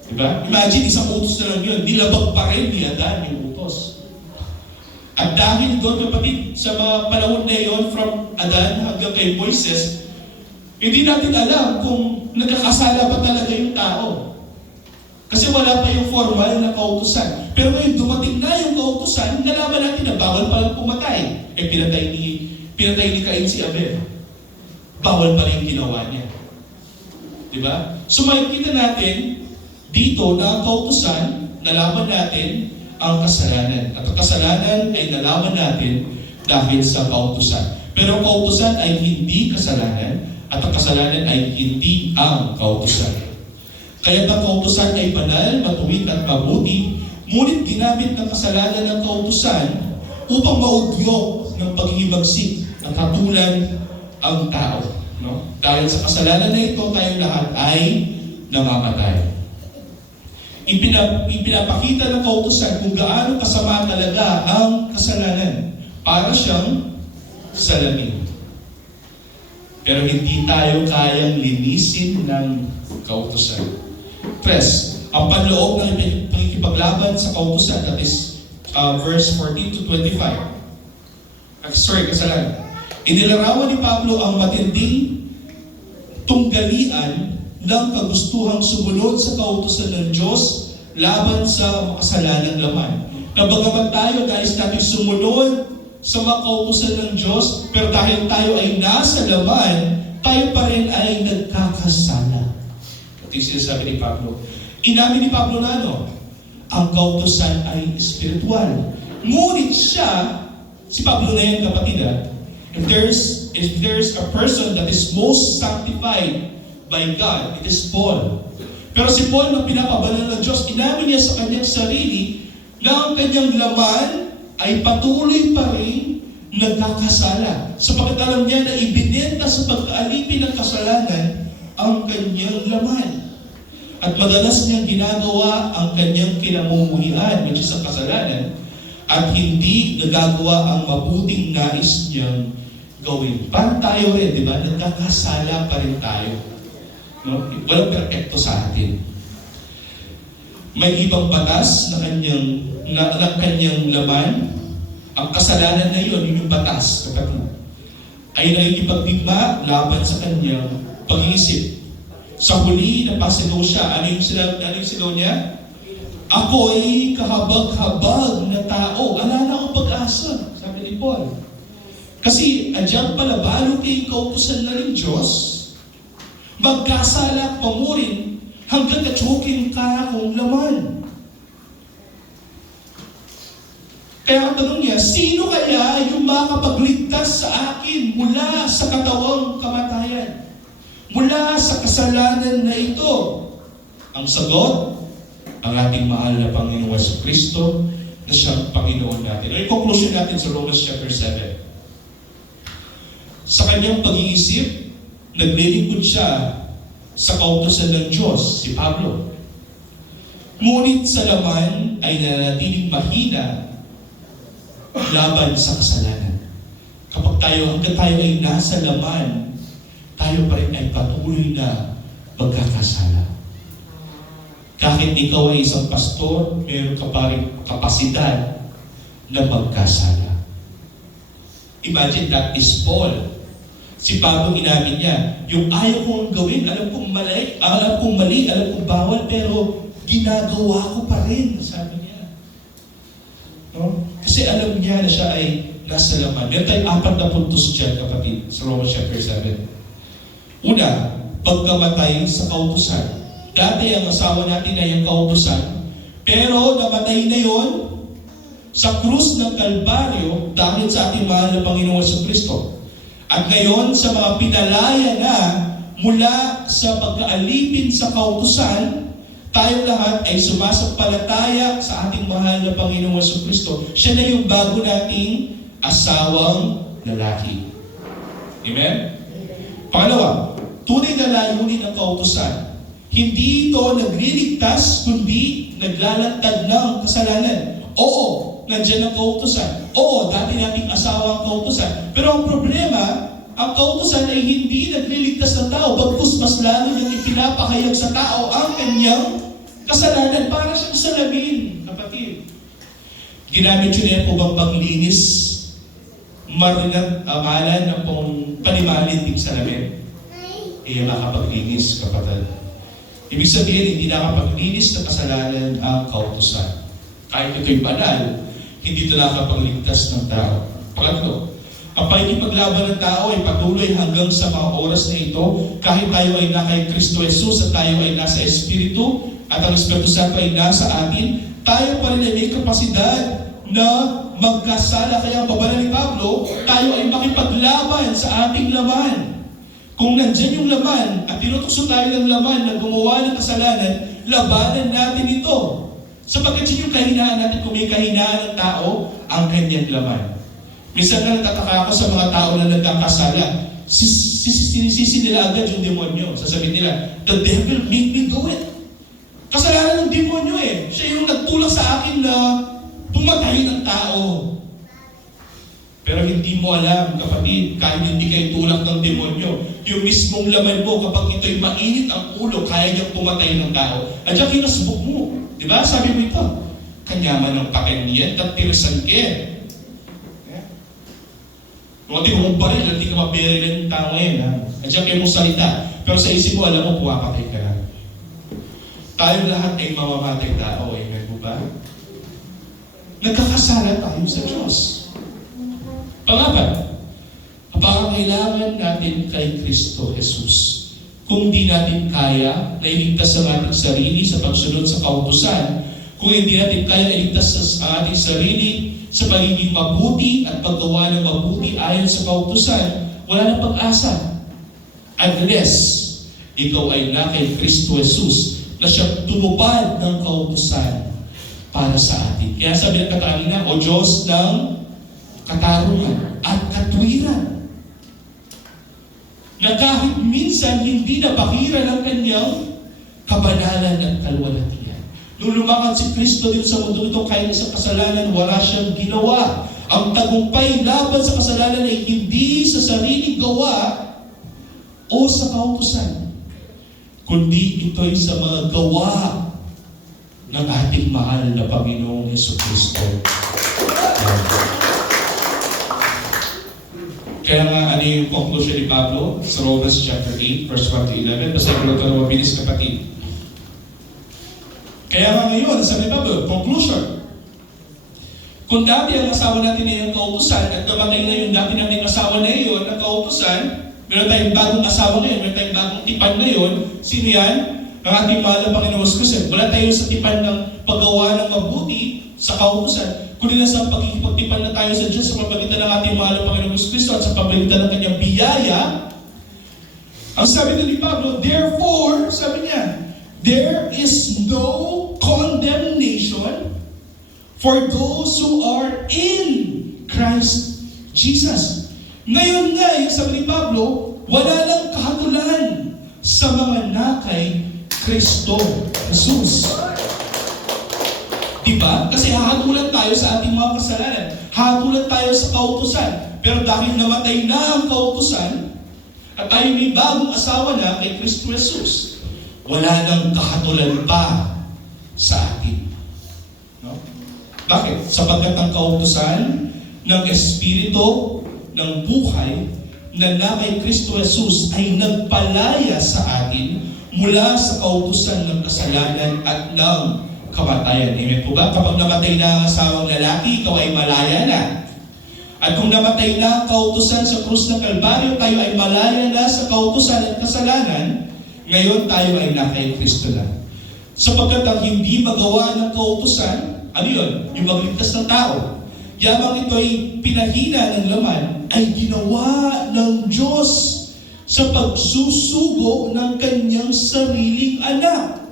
Diba? Imagine, isang utos na lang yun. Nilabag pa rin ni Adan yung utos. At dahil doon, kapatid, sa mga panahon na yun, from Adan hanggang kay Moises, hindi natin alam kung nagkakasala ba talaga yung tao. Kasi wala pa yung formal na kautusan. Pero ngayon dumating na yung kautusan, nalaman natin na bawal palang pumatay. Pinatay ni Cain si Abel. Bawal pala yung ginawa niya. Diba? So makikita natin dito na ang kautusan, nalaman natin ang kasalanan. At ang kasalanan ay nalaman natin dahil sa kautusan. Pero ang kautusan ay hindi kasalanan, at ang kasalanan ay hindi ang kautusan. Kaya ang kautusan ay banal, matuwid at mabuti, ngunit ginamit ng kasalanan ng kautusan upang maudyok ng paghihimagsik at hatulan ang tao. No? Dahil sa kasalanan na ito, tayong lahat ay namamatay. Ipinapakita ng kautusan kung gaano kasama talaga ang kasalanan para siyang salamin. Pero hindi tayo kayang linisin ng kautusan. 3. Ang panloob ng pakikipaglaban sa kautusan, that is verse 14 to 25. Kasalanan. Inilarawan ni Pablo ang matinding tunggalian ng kagustuhang sumunod sa kautusan ng Diyos laban sa makasalanang laman. Na bagamat tayo, nais natin sumunod sa mga kautusan ng Diyos, pero dahil tayo ay nasa laman, tayo pa rin ay nagkakasala. Ito yung sinasabi ni Pablo. Inamin ni Pablo na ang kautusan ay spiritual. Ngunit siya, si Pablo na yan, kapatid, if there's a person that is most sanctified by God, it is Paul. Pero si Paul, na pinapabanal ng Diyos, inamin niya sa kanyang sarili na ang kanyang laman ay patuloy pa rin nagkakasala. Sapagkat alam niya na ibinenta sa pagkaalipin ng kasalanan ang kanyang laman. At madalas niyang ginagawa ang kanyang kinamumuhian, which is ang kasalanan, at hindi nagagawa ang mabuting nais niyang gawin. Parang tayo rin, di ba? Nagkakasala pa rin tayo. No? Walang perfecto sa atin. May ibang batas na kanyang laman. Ang kasalanan na yun yung batas, kapatid. Ay nakikipagdigma laban sa kanyang pag-iisip. Sa huli, napasigaw siya. Ano yung sigaw niya? Ako'y kahabag-habag na tao. Wala na akong pag-asa, sabi ni Paul. Kasi adyan pala, balo kay kautusan na rin Diyos, magkasala pa mo rin hanggang katsukin ka akong laman. Kaya ang tanong niya, sino kaya yung makapagligtas sa akin mula sa katawang kamatayan? Mula sa kasalanan na ito? Ang sagot, ang ating mahal na Panginoon Jesucristo na siyang Panginoon natin. Yung conclusion natin sa Romans chapter 7. Sa kanyang pag-iisip, naglilingkod siya sa kautusan ng Diyos, si Pablo. Ngunit sa laman ay nanatiling mahina laban sa kasalanan. Kapag hanggang tayo ay nasa laman, tayo pa rin ay patuloy na magkakasala. Kahit ikaw ay isang pastor, mayroon ka pa rin kapasidad na magkasala. Imagine, that is Paul. Si Pablo, inamin niya, yung ayaw kong gawin, alam kong mali, alam kong bawal, pero ginagawa ko pa rin, sabi niya. No? Kasi alam niya na siya ay nasa laman. Meron tayong 4 na puntos dyan, kapatid, sa Romans chapter 7. Una, pagkamatay sa kautusan. Dati ang asawa natin ay ang kautusan, pero namatay na yon sa krus ng Kalbaryo dahil sa ating mahal na Panginoon Jesucristo. At ngayon, sa mga pinalaya na mula sa pagkaalipin sa kautusan, tayong lahat ay sumasampalataya sa ating mahal na Panginoon Jesucristo. Siya na yung bago nating asawang lalaki. Amen? Pangalawa, tunay na layunin ng kautusan. Hindi ito nagliligtas, kundi naglalantad ng kasalanan. Oo, nandiyan ang kautusan. Oo, dati nating asawa ang kautusan. Pero ang problema, ang kautusan ay hindi nagliligtas ng tao, bagkus mas lalo niyang ipinapahayag sa tao ang kanyang kasalanan para siyang salamin, kapatid. Ginamit yun yan po bang panglinis? Mahalan ng pong panimalin ng salamin. Makapaglinis, kapatid. Ibig sabihin, hindi nakapaglinis ng kasalanan ang kautusan. Kahit ito'y banal, hindi ito nakapagligtas ng tao. Pangatlo, ang pakikipaglaban ng tao ay patuloy hanggang sa mga oras na ito, kahit tayo ay na kay Kristo Jesus at tayo ay nasa Espiritu, at ang Espiritu Santo ay nasa atin, tayo pa rin ay may kapasidad na magkasala. Kaya ang babala ni Pablo, tayo ay makipaglaban sa ating laman. Kung nandyan yung laman at tinutukso tayo ng laman na gumawa ng kasalanan, labanan natin ito. Sapagkat yung kahinaan natin, kung may kahinaan ng tao, ang kanyang laman. Minsan na natataka ako sa mga tao na nagkakasala, sinisisi nila agad yung demonyo. Sasabihin nila, the devil made me do it. Kasalanan ng demonyo eh. Siya yung nagtulak sa akin na pumatay ng tao. Pero hindi mo alam, kapatid, kahit hindi kayo tulak ng demonyo, yung mismong laman mo, kapag ito'y mainit ang ulo, kaya niyang pumatay ng tao. At siya kinasbog mo. Diba? Sabi mo ito, kanyaman ng pakeniyan, tatirisan ke. Kung di mo baril, hindi ka mabirilan ng tao ngayon. At siya kayo mong salita. Pero sa isip mo, alam mo, puwapatay ka na. Tayo lahat ay mamamatay tao. Amen po ba? Nagkakasala tayo sa Diyos. Pangapat, kailangan natin kay Kristo Jesus. Kung di natin kaya na iligtas ang ating sarili sa pagsunod sa kautusan, kung hindi natin kaya iligtas sa ating sarili sa pagiging mabuti at paggawa ng mabuti ayon sa kautusan, wala nang pag-asa. Unless ikaw ay na kay Kristo Jesus na siya tumupad ng kautusan para sa atin. Kaya sabi ng katanina, O Diyos ng katarungan, at katwiran. Na kahit minsan hindi napakira ng kanyang kabanalan at kalwalhatian. Nung lumakad si Kristo dito sa mundo ito, kahit sa kasalanan, wala siyang ginawa. Ang tagumpay laban sa kasalanan ay hindi sa sariling gawa o sa kautusan, kundi ito'y sa mga gawa ng ating mahal na Panginoong Jesucristo. Kaya nga, ano yung conclusion ni Pablo sa Romans chapter 8, verse 1 to 11? Basahin ko ito na mabilis, kapatid. Kaya nga ngayon, sabi ni Pablo, conclusion. Kung dati ang asawa natin ay ang kautusan at namatay na yung dati nating asawa na iyon, ang kautusan, meron tayong bagong asawa ngayon, meron tayong bagong tipan ngayon, sino yan? Ang ating mahal na Panginoon Jesucristo. Wala tayo sa tipan ng paggawa ng mabuti sa kautusan, kundi na sa pagkikipagtipan na tayo sa Diyos sa pamamagitan ng ating mahal na Panginoon Jesucristo at sa pamamagitan ng kanyang biyaya. Ang sabi ni Pablo, therefore, sabi niya, there is no condemnation for those who are in Christ Jesus. Ngayon nga, yung sabi ni Pablo, wala lang kahatulan sa mga nakay Kristo Jesus. Diba? Kasi hahatulan tayo sa ating mga kasalanan. Hahatulan tayo sa kautusan. Pero dahil namatay na ang kautusan, at tayo may bagong asawa na kay Kristo Jesus, wala nang kahatulan pa sa atin. No? Bakit? Sapagkat ang kautusan ng Espiritu ng buhay na kay Kristo Jesus ay nagpalaya sa atin mula sa kautusan ng kasalanan at ng kamatayan. Amen po ba? Kapag namatay na ang asawang lalaki, ikaw ay malaya na. At kung namatay na ang kautusan sa krus ng Kalbaryo, tayo ay malaya na sa kautusan at kasalanan, ngayon tayo ay kay Kristo na. Sapagkat ang hindi magawa ng kautusan, ano yun? Yung magligtas ng tao. Yamang ito ay pinahina ng laman, ay ginawa ng Diyos sa pagsusugo ng kanyang sariling anak.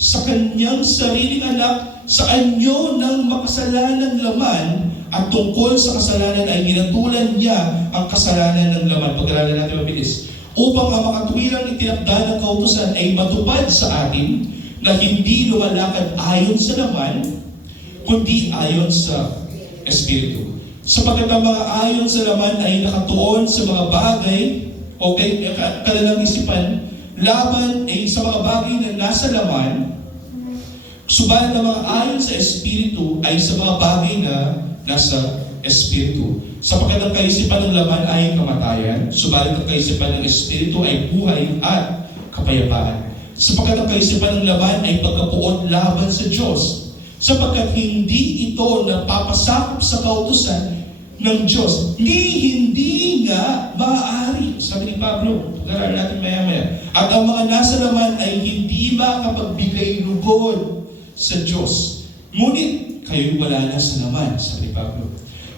Sa kanyang sariling anak, sa anyo ng makasalanang laman, at tungkol sa kasalanan ay ginatulan niya ang kasalanan ng laman. Pag-aralan natin mabilis. Upang ang makatwirang itinakda ng kautusan ay matupad sa atin na hindi lumalakad ayon sa laman, kundi ayon sa Espiritu. Sapagkat ang mga ayon sa laman ay nakatuon sa mga bagay o kanilang isipan, laban ay sa mga bagay na nasa laman, subalit ang mga ayon sa Espiritu ay sa mga bagay na nasa Espiritu. Sapagkat ang kaisipan ng laman ay kamatayan, subalit ang kaisipan ng Espiritu ay buhay at kapayapaan. Sapagkat ang kaisipan ng laman ay pagkapuot laban sa Diyos, sapagkat hindi ito napapasakop sa kautusan ng Diyos, hindi nga maaari. Sabi ni Pablo, pag-aralan natin maya-maya. At ang mga nasa laman ay hindi makapagbigay lugod sa Diyos. Ngunit kayo'y wala na sa laman, sabi ni Pablo,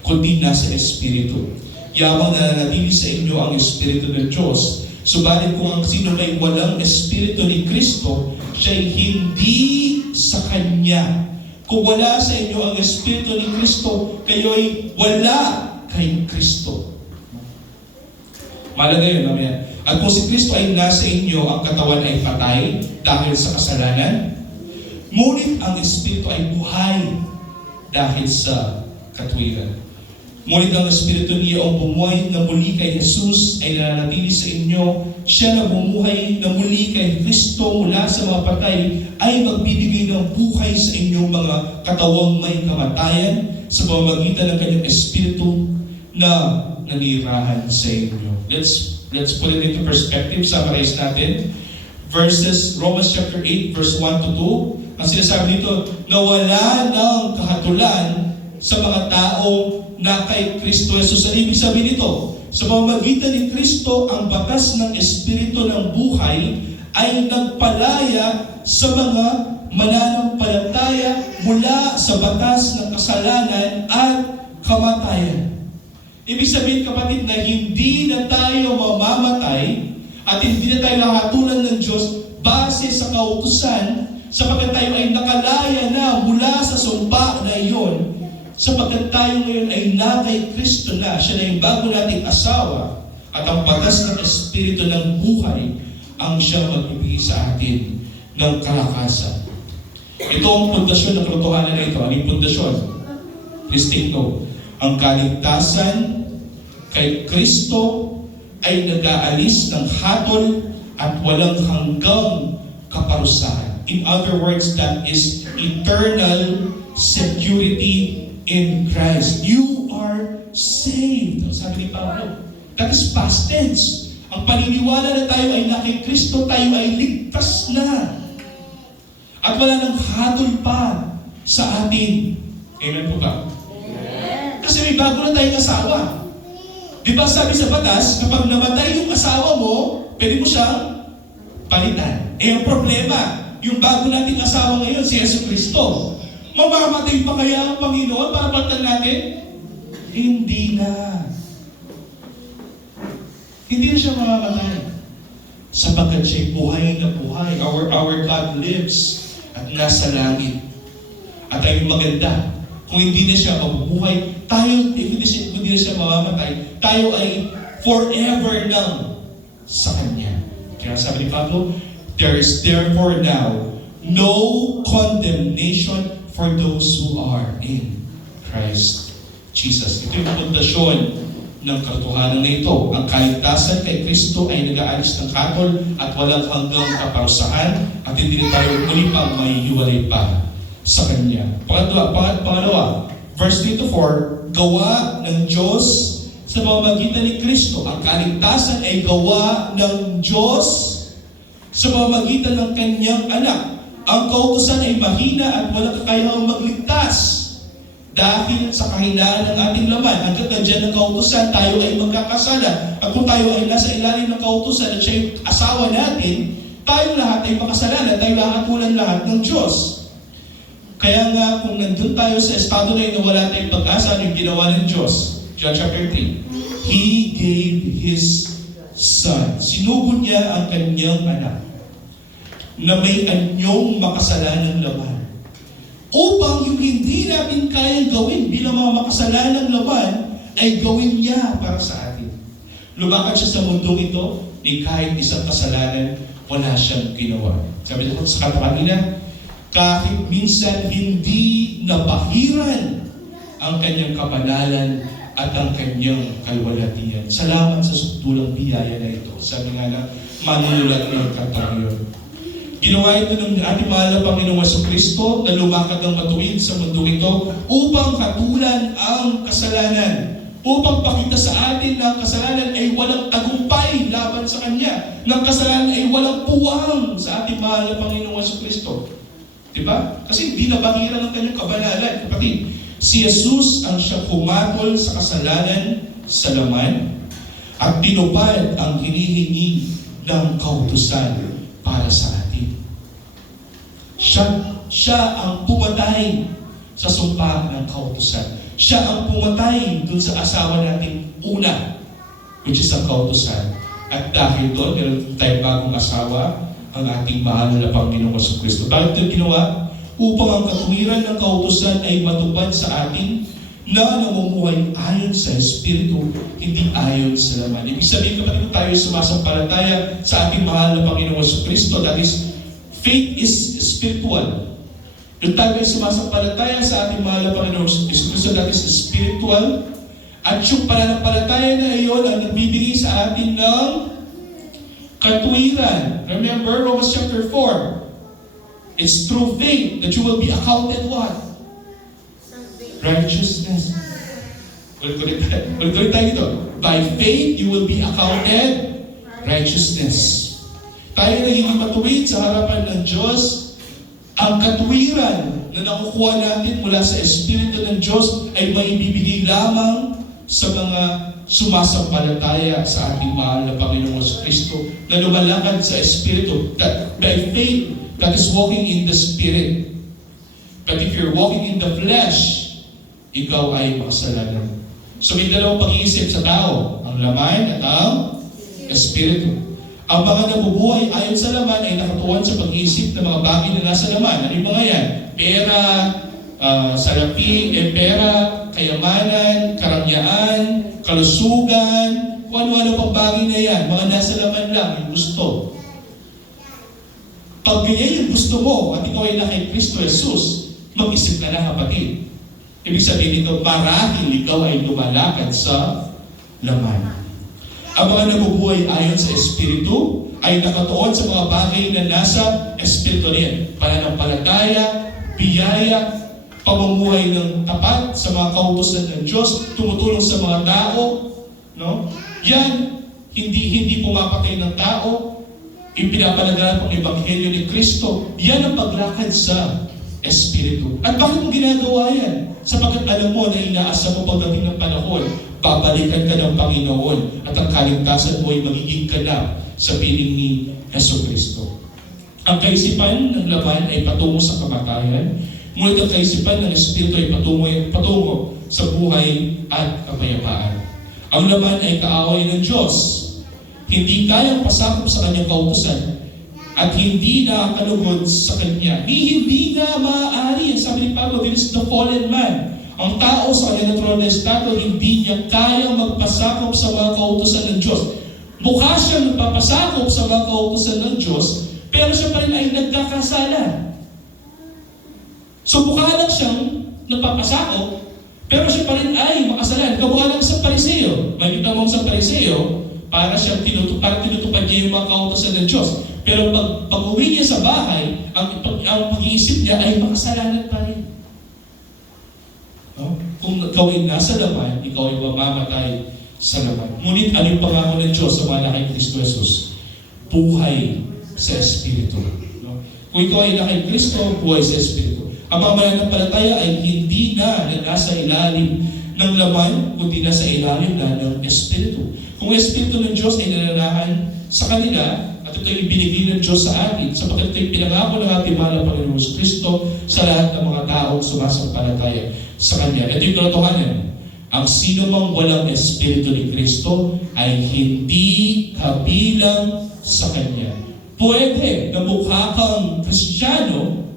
kundi nasa Espiritu. Yamang nananatili sa inyo ang Espiritu ng Diyos. Subalit kung ang sino may walang Espiritu ni Kristo, siya'y hindi sa Kanya. Kung wala sa inyo ang Espiritu ni Kristo, kayo'y wala kay Kristo. Malaga yun, mamaya. At kung si Kristo ay nasa inyo, ang katawan ay patay dahil sa kasalanan. Ngunit ang Espiritu ay buhay dahil sa katwiran. Ngunit ang Espiritu niya ang bumuhay na muli kay Jesus ay nananatili sa inyo. Siya na bumuhay na muli kay Kristo mula sa mga patay ay magbibigay ng buhay sa inyong mga katawang may kamatayan sa pamamagitan ng kanyang Espiritu na nanirahan sa inyo. Let's put it into perspective. Summarize natin. Romans chapter 8, verse 1 to 2. Ang sinasabi dito, na wala ng kahatulan sa mga tao na kay Kristo Jesus. Ang ibig sabihin nito, sa pamamagitan ni Kristo, ang batas ng Espiritu ng buhay ay nagpalaya sa mga mananampalataya mula sa batas ng kasalanan at kamatayan. Ibig sabihin, kapatid, na hindi na tayo mamamatay at hindi na tayo nakatulan ng Diyos base sa kautusan, sapagkat tayo ay nakalaya na mula sa sumpa na iyon sapagkat tayo ngayon ay na kay Kristo na, siya na yung bago nating asawa, at ang batas ng Espiritu ng buhay ang siyang magbibigay sa atin ng kalakasan. Ito ang pundasyon ng katotohanan na ito. Ano yung pundasyon? Please take note. Ang kaligtasan kay Kristo ay nag-aalis ng hatol at walang hanggang kaparusahan. In other words, that is eternal security in Christ. You are saved. Sabi ni Pablo, that is past tense. Ang paniniwala na tayo ay na kay Kristo, tayo ay ligtas na. At wala nang hatol pa sa atin. Amen po ba? Kasi may bago na tayong asawa. Di ba sabi sa batas, kapag namatay yung asawa mo, pwede mo siyang palitan. Eh ang problema, yung bago nating asawa ngayon, si Yesu Kristo, mamamatay pa kaya ang Panginoon para palitan natin? Hindi na. Hindi na siya mamamatay. Sapagkat siya'y buhay na buhay. Our God lives at nasa langit. At ay maganda, kung hindi na siya mabubuhay, tayo, hindi na siya mamamatay, tayo ay forever now sa Kanya. Kaya sabi ni Pablo, there is therefore now no condemnation for those who are in Christ Jesus. Ito yung pundasyon ng katotohanan na ito. Ang kaligtasan kay Kristo ay nag-aalis ng hatol at walang hanggang kaparusahan at hindi na tayo muli pang mahihiwalay pa sa Kanya. Pangalawa, verse 3-4, gawa ng Diyos sa pamamagitan ni Kristo. Ang kaligtasan ay gawa ng Diyos sa pamamagitan ng Kanyang anak. Ang kautusan ay mahina at walang kakayahang magligtas. Dahil sa kahinaan ng ating laman, hanggang nandiyan ng kautusan, tayo ay magkakasala. At kung tayo ay nasa ilalim ng kautusan at siya yung asawa natin, tayo lahat ay makasalanan, tayo hahatulan lahat ng Diyos. Kaya nga, kung nandun tayo sa estado na yun na wala tayong pag-asa, yung ginawa ng Diyos, John chapter 3, He gave His Son. Sinugod niya ang kanyang anak na may anyong makasalanang laman. Upang yung hindi natin kayang gawin bilang mga makasalanang laman, ay gawin niya para sa atin. Lumakad siya sa mundong ito, ni kahit isang kasalanan, wala siyang ginawa. Sabi ko sa kanina, kahit minsan hindi nabahiran ang kanyang kapanalan at ang kanyang kalwalhatian. Salamat sa sukdulang biyaya na ito. Sabi nga na, manunulat ng katangiyon. Ginawa ito ng ating mahal na Panginoong Jesucristo na lumakad ng matuwid sa mundo ito upang hatulan ang kasalanan. Upang pakita sa atin na ang kasalanan ay walang tagumpay laban sa Kanya. Na ang kasalanan ay walang puwang sa ating mahal na Panginoong Jesucristo. Diba? Kasi hindi nabahiran ang kanyang kabanalan. Kapatid, si Jesus ang siya pumatol sa kasalanan sa laman at tinupad ang hinihingi ng kautusan para sa atin. Siya ang pumatay sa sumpa ng kautusan. Siya ang pumatay dun sa asawa nating una, which is ang kautusan. At dahil doon, meron tayong bagong asawa, ang ating mahal na Panginoong Jesucristo. Bakit ito ginawa? Upang ang katuwiran ng kautusan ay matupad sa atin na namumuhay ayon sa Espiritu, hindi ayon sa laman. Ibig sabihin, kapatid, kung tayo sumasampalataya sa ating mahal na Panginoong Jesucristo, that is, faith is spiritual. Kung tayo ay sumasampalataya sa ating mahal na Panginoong Jesucristo, that is spiritual. At yung pananampalataya na iyon ang nagbibigay sa atin ng katuwiran. Remember Romans chapter 4. It's through faith that you will be accounted what? Righteousness. Ulit tayo dito. By faith, you will be accounted righteousness. Tayo na hindi matuwid sa harapan ng Diyos. Ang katuwiran na nakukuha natin mula sa Espiritu ng Diyos ay maibibigay lamang sa mga sumasampalataya sa ating mahal na Panginoong Kristo na lumalakad sa Espiritu. That by faith, that is walking in the Spirit. But if you're walking in the flesh, ikaw ay makasalanan. So may dalawang pag-iisip sa tao, ang laman at ang Espiritu. Ang mga nabubuhay ayon sa laman ay nakatuon sa pag-iisip ng mga bagay na nasa laman. Ano yung mga yan? Pera, salapi, pera, kayamanan, karangyaan, kalusugan, kung ano-ano pang bagay na yan, mga nasa laman lang, yung gusto. Pag ganyan yung gusto mo at ikaw ay na kay Kristo Jesus, mag-isip ka na, kapatid. Ibig sabihin nito, marahil ikaw ay lumalakad sa laman. Ang mga nabubuhay ayon sa Espiritu ay nakatuon sa mga bagay na nasa Espiritu niya. Pananampalataya, biyaya, pamumuhay ng tapat sa mga kautusan ng Diyos, tumutulong sa mga tao, no? Yan, hindi pumapatay ng tao, ipinapalagaan ang Ebanghelyo ni Kristo. Yan ang paglakad sa Espiritu. At bakit mo ginagawa yan? Sapagkat alam mo na inaasa mo pagdating ng panahon, babalikan ka ng Panginoon at ang kaligtasan mo ay magiging ganap sa piling ni Jesucristo. Ang kaisipan ng laman ay patungo sa kamatayan, ngunit ang kaisipan ng Espiritu ay patungo sa buhay at kapayapaan. Ang laman ay kaaway ng Diyos. Hindi kayang pasakop sa kanyang kautusan at hindi nakakalugod sa kanya. Hindi nga maaari. Sabi ni Pablo, this is the fallen man. Ang tao sa kanyang natural na estado, hindi niya kayang magpasakop sa mga kautusan ng Diyos. Mukha siyang nagpapasakop sa mga kautusan ng Diyos, pero siya pa rin ay nagkakasala. So mukha lang siyang nagpapasakop, pero siya pa rin ay makasalan. Kamukha lang sa Pariseo. Makita mo sa Pariseo, para tinutupad niya yung mga kautusan ng Diyos. Pero pag uwi niya sa bahay, ang pag-iisip niya ay makasalanan pa rin. No? Kung ikaw ay nasa laman, ikaw ay mamamatay sa laman. Ngunit ano yung pangako ng Diyos sa mga kay Kristo Jesus? Buhay sa Espiritu. No? Kung ikaw ay kay Kristo, buhay sa Espiritu. Ang mga mananampalataya ay hindi na nasa ilalim ng laman, kundi nasa ilalim na ng Espiritu. Kung Espiritu ng Diyos ay nananahan sa kanila, at ito ay ibinigay ng Diyos sa atin, sapagkat ito ay pinangako ng ating mahal na Panginoon Kristo sa lahat ng mga taong sumasampalataya sa Kanya. Ito yung katotohanan. Ang sino mang walang Espiritu ni Kristo ay hindi kabilang sa Kanya. Pwede na mukha kang Kristiyano,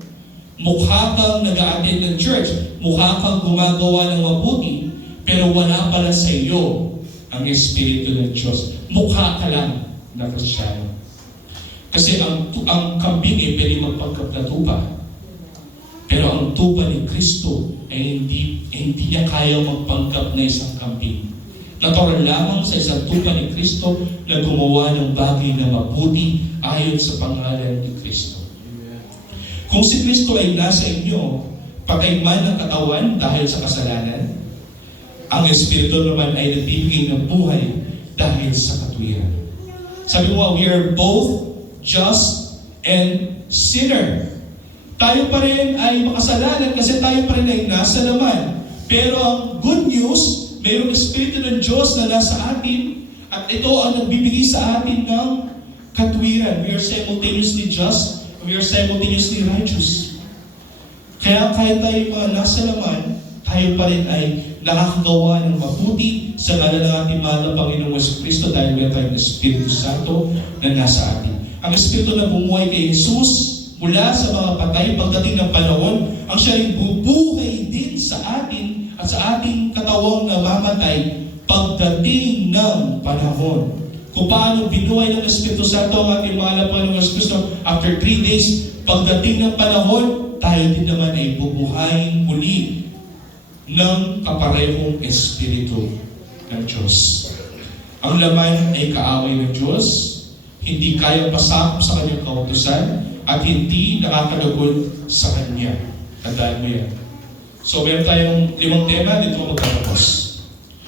mukha kang nag-a-attend ng church, mukha kang gumagawa ng mabuti, pero wala pala sa iyo ang Espiritu ng Diyos. Mukha ka lang na Kristiyano. Kasi ang kambing ay pwede magpagkap na tupa. Pero ang tupa ni Kristo ay hindi niya kaya magpangkap na isang kambing. Natural lamang sa isang tupa ni Kristo na gumawa ng bagay na mabuti ayon sa pangalan ni Kristo. Kung si Kristo ay nasa inyo, patay man ang katawan dahil sa kasalanan, ang Espiritu naman ay nagbibigay ng buhay dahil sa katwiran. Sabi mo, we are both just and sinner. Tayo pa rin ay makasalanan kasi tayo pa rin ay nasa laman. Pero ang good news, mayroong Espiritu ng Diyos na nasa atin at ito ang nagbibigay sa atin ng katwiran. We are simultaneously just, we are simultaneously righteous. Kaya kahit tayo mga nasa laman, tayo pa rin ay nakakagawa ng mabuti sa ngalan ng ating mahal na Panginoong Kristo dahil meron tayong Espiritu Santo na nasa atin. Ang Espiritu na bumuhay kay Jesus mula sa mga patay pagdating ng panahon, ang siya rin bubuhay din sa atin at sa ating katawang namamatay pagdating ng panahon. Kung paano binuhay ng Espiritu Santo ang ating mahal na Panginoong Kristo, after 3 days, pagdating ng panahon, tayo din naman ay bubuhayin muli ng kaparehong Espiritu ng Diyos. Ang laman ay kaaway ng Diyos, hindi kaya pasakop sa kanyang kautusan, at hindi nakakalugod sa Kanya. Tandaan mo yan. So, meron tayong 5 tema, dito magtatapos.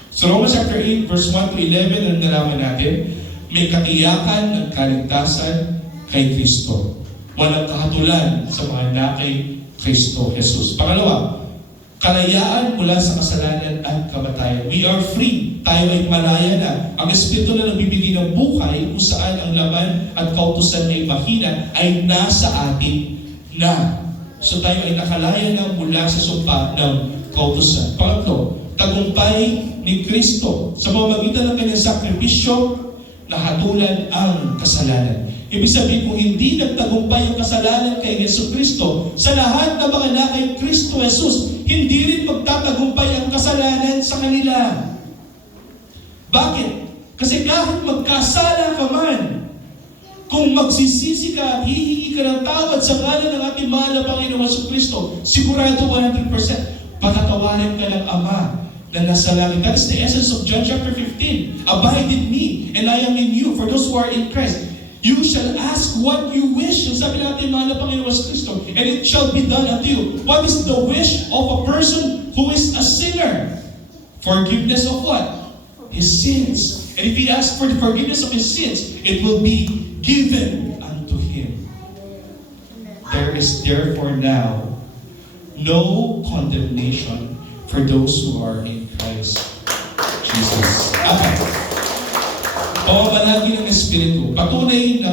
So, Romans chapter 8, verse 1 to 11, ang nalaman natin, may katiyakan ng kaligtasan kay Kristo. Walang kahatulan sa mga nakay Kristo Jesus. Pangalawa, kalayaan mula sa kasalanan at kamatayan. We are free. Tayo ay malaya na. Ang Espiritu na nagbibigay ng buhay kung saan ang laman at kautusan ay mahina ay nasa atin na. So tayo ay nakalaya na mula sa sumpa ng kautusan. Pangatlo, tagumpay ni Kristo sa pamamagitan ng kanyang sakripisyo na hatulan ang kasalanan. Ibig sabihin, kung hindi nagtagumpay ang kasalanan kay Jesucristo, sa lahat ng mga na kay Kristo Jesus, hindi rin magtatagumpay ang kasalanan sa kanila. Bakit? Kasi kahit magkasala ka man, kung magsisisi ka at hihingi ka ng tawad sa ngalan ng ating mahal na Panginoong Jesucristo, sigurado 100%, patatawarin ka ng Ama na nasa langit. That is the essence of John chapter 15. Abide in me, and I am in you, for those who are in Christ. You shall ask what you wish. Ang sabi natin, mahal na Panginoon Kristo, and it shall be done unto you. What is the wish of a person who is a sinner? Forgiveness of what? His sins. And if he asks for the forgiveness of his sins, it will be given unto him. There is therefore now no condemnation for those who are in Christ Jesus. Okay. Pamamalagi ng Espiritu, patunay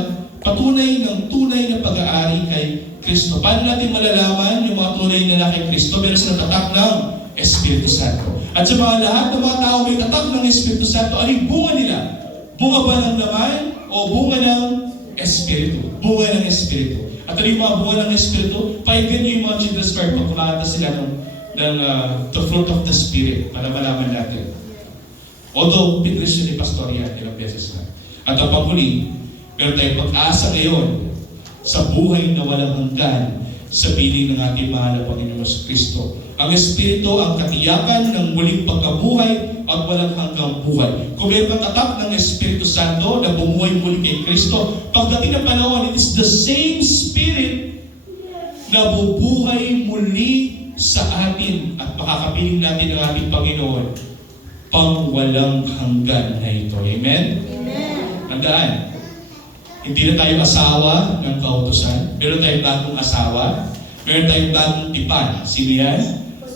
ng tunay na pag-aari kay Kristo. Paano natin malalaman yung mga tunay na kay Kristo? Meron silang tatak ng Espiritu Santo. At sa mga lahat ng mga tao may tatak ng Espiritu Santo, ano yung bunga nila? Bunga ba ng laman o bunga ng Espiritu? Bunga ng Espiritu. At ano yung mga bunga ng Espiritu? Paigyan nyo yung mga children's choir pag kumanta sila ng the fruit of the Spirit para malaman natin. Although, pinres yun ni Pastor yan, ilang beses na. At ang panghuli, meron tayong pag-asa ngayon sa buhay na walang hanggan sa piling ng ating mahal na Panginoon Kristo. Ang Espiritu ang katiyakan ng muling pagkabuhay at walang hanggang buhay. Kung meron kang tatak ng Espiritu Santo na bumuhay muli kay Kristo, pagdating ng panahon, it is the same Spirit na bubuhay muli sa atin at makakapiling natin ang ating Panginoon pang walang hanggan na ito. Amen? Amen. Tandaan, hindi na tayo asawa ng kautusan. Meron tayong bagong asawa. Meron tayong bagong tipan. Sino yan?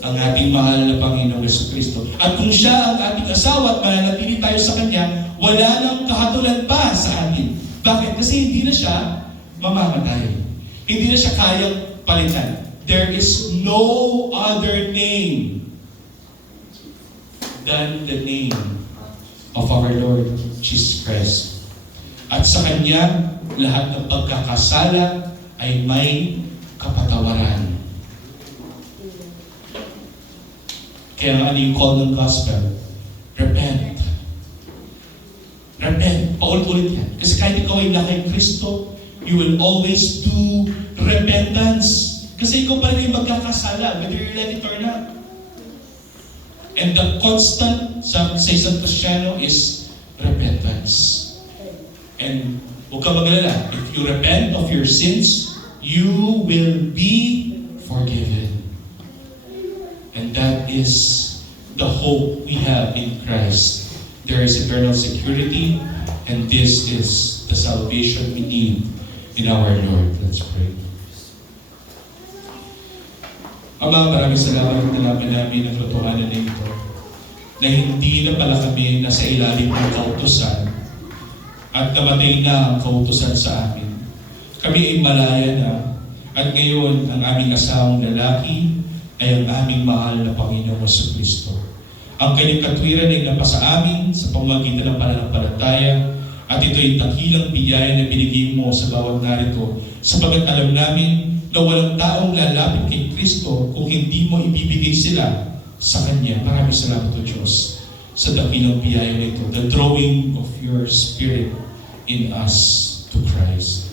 Ang ating mahal na Panginoong Jesucristo. At kung siya ang ating asawa at mananatili tayo sa Kanya, wala nang kahatulan pa sa atin. Bakit? Kasi hindi na siya mamamatay. Hindi na siya kayang palitan. There is no other name than the name of our Lord Jesus Christ. At sa Kanya, lahat ng pagkakasala ay may kapatawaran. Kaya ano yung call ng gospel? Repent. Repent. Paulit-ulit yan. Kasi kahit ikaw ay nakay Kristo, you will always do repentance. Kasi ikaw pa rin yung magkakasala, whether you let it or not. And the constant sa isang Kristiyano is repentance. And huwag ka magalala, if you repent of your sins, you will be forgiven. And that is the hope we have in Christ. There is eternal security, and this is the salvation we need in our Lord. Let's pray. Ama, maraming salamat at nalaman namin ang totohanan na ito, na hindi na pala kami nasa ilalim ng kautusan at namatay na ang kautusan sa amin. Kami ay malaya na, at ngayon ang aming asawang lalaki ay ang aming mahal na Panginoong Jesucristo. Ang kanyang katwiran ay napasa amin sa pamamagitan ng pananampalataya, at ito ay dakilang biyaya na binigay mo sa bawat narito, sapagat alam namin na walang taong lalapit kay Kristo kung hindi mo ibibigay sila sa Kanya. Maraming salamat o Diyos sa dakilang biyaya na ito, the drawing of your Spirit in us to Christ.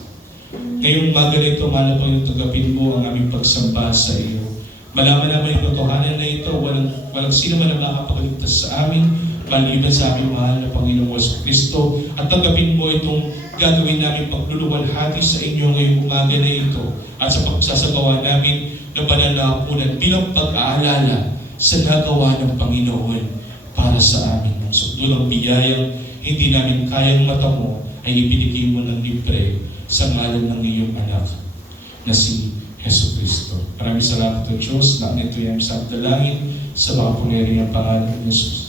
Ngayong umaga na ito, mahal na Panginoon, tanggapin mo ang aming pagsamba sa iyo. Malaman naman yung totohanan na ito, walang sino man ang makakapagligtas sa amin, maliban sa aming mahal na Panginoong Kristo. At tanggapin mo itong gagawin namin pagluluwalhati sa inyo ngayong umaga na ito at sa pagsasagawa namin ng banal na hapunan bilang pag-aalala sa nagawa ng Panginoon para sa amin. Ang sukdulang biyayang hindi namin kayang matamo ay ibinigay mo ng libre sa ngalan ng iyong anak na si Jesucristo. Maraming salamat o Diyos na ito yung sa dalangin sa mga puneri ng pangalan ng Jesus.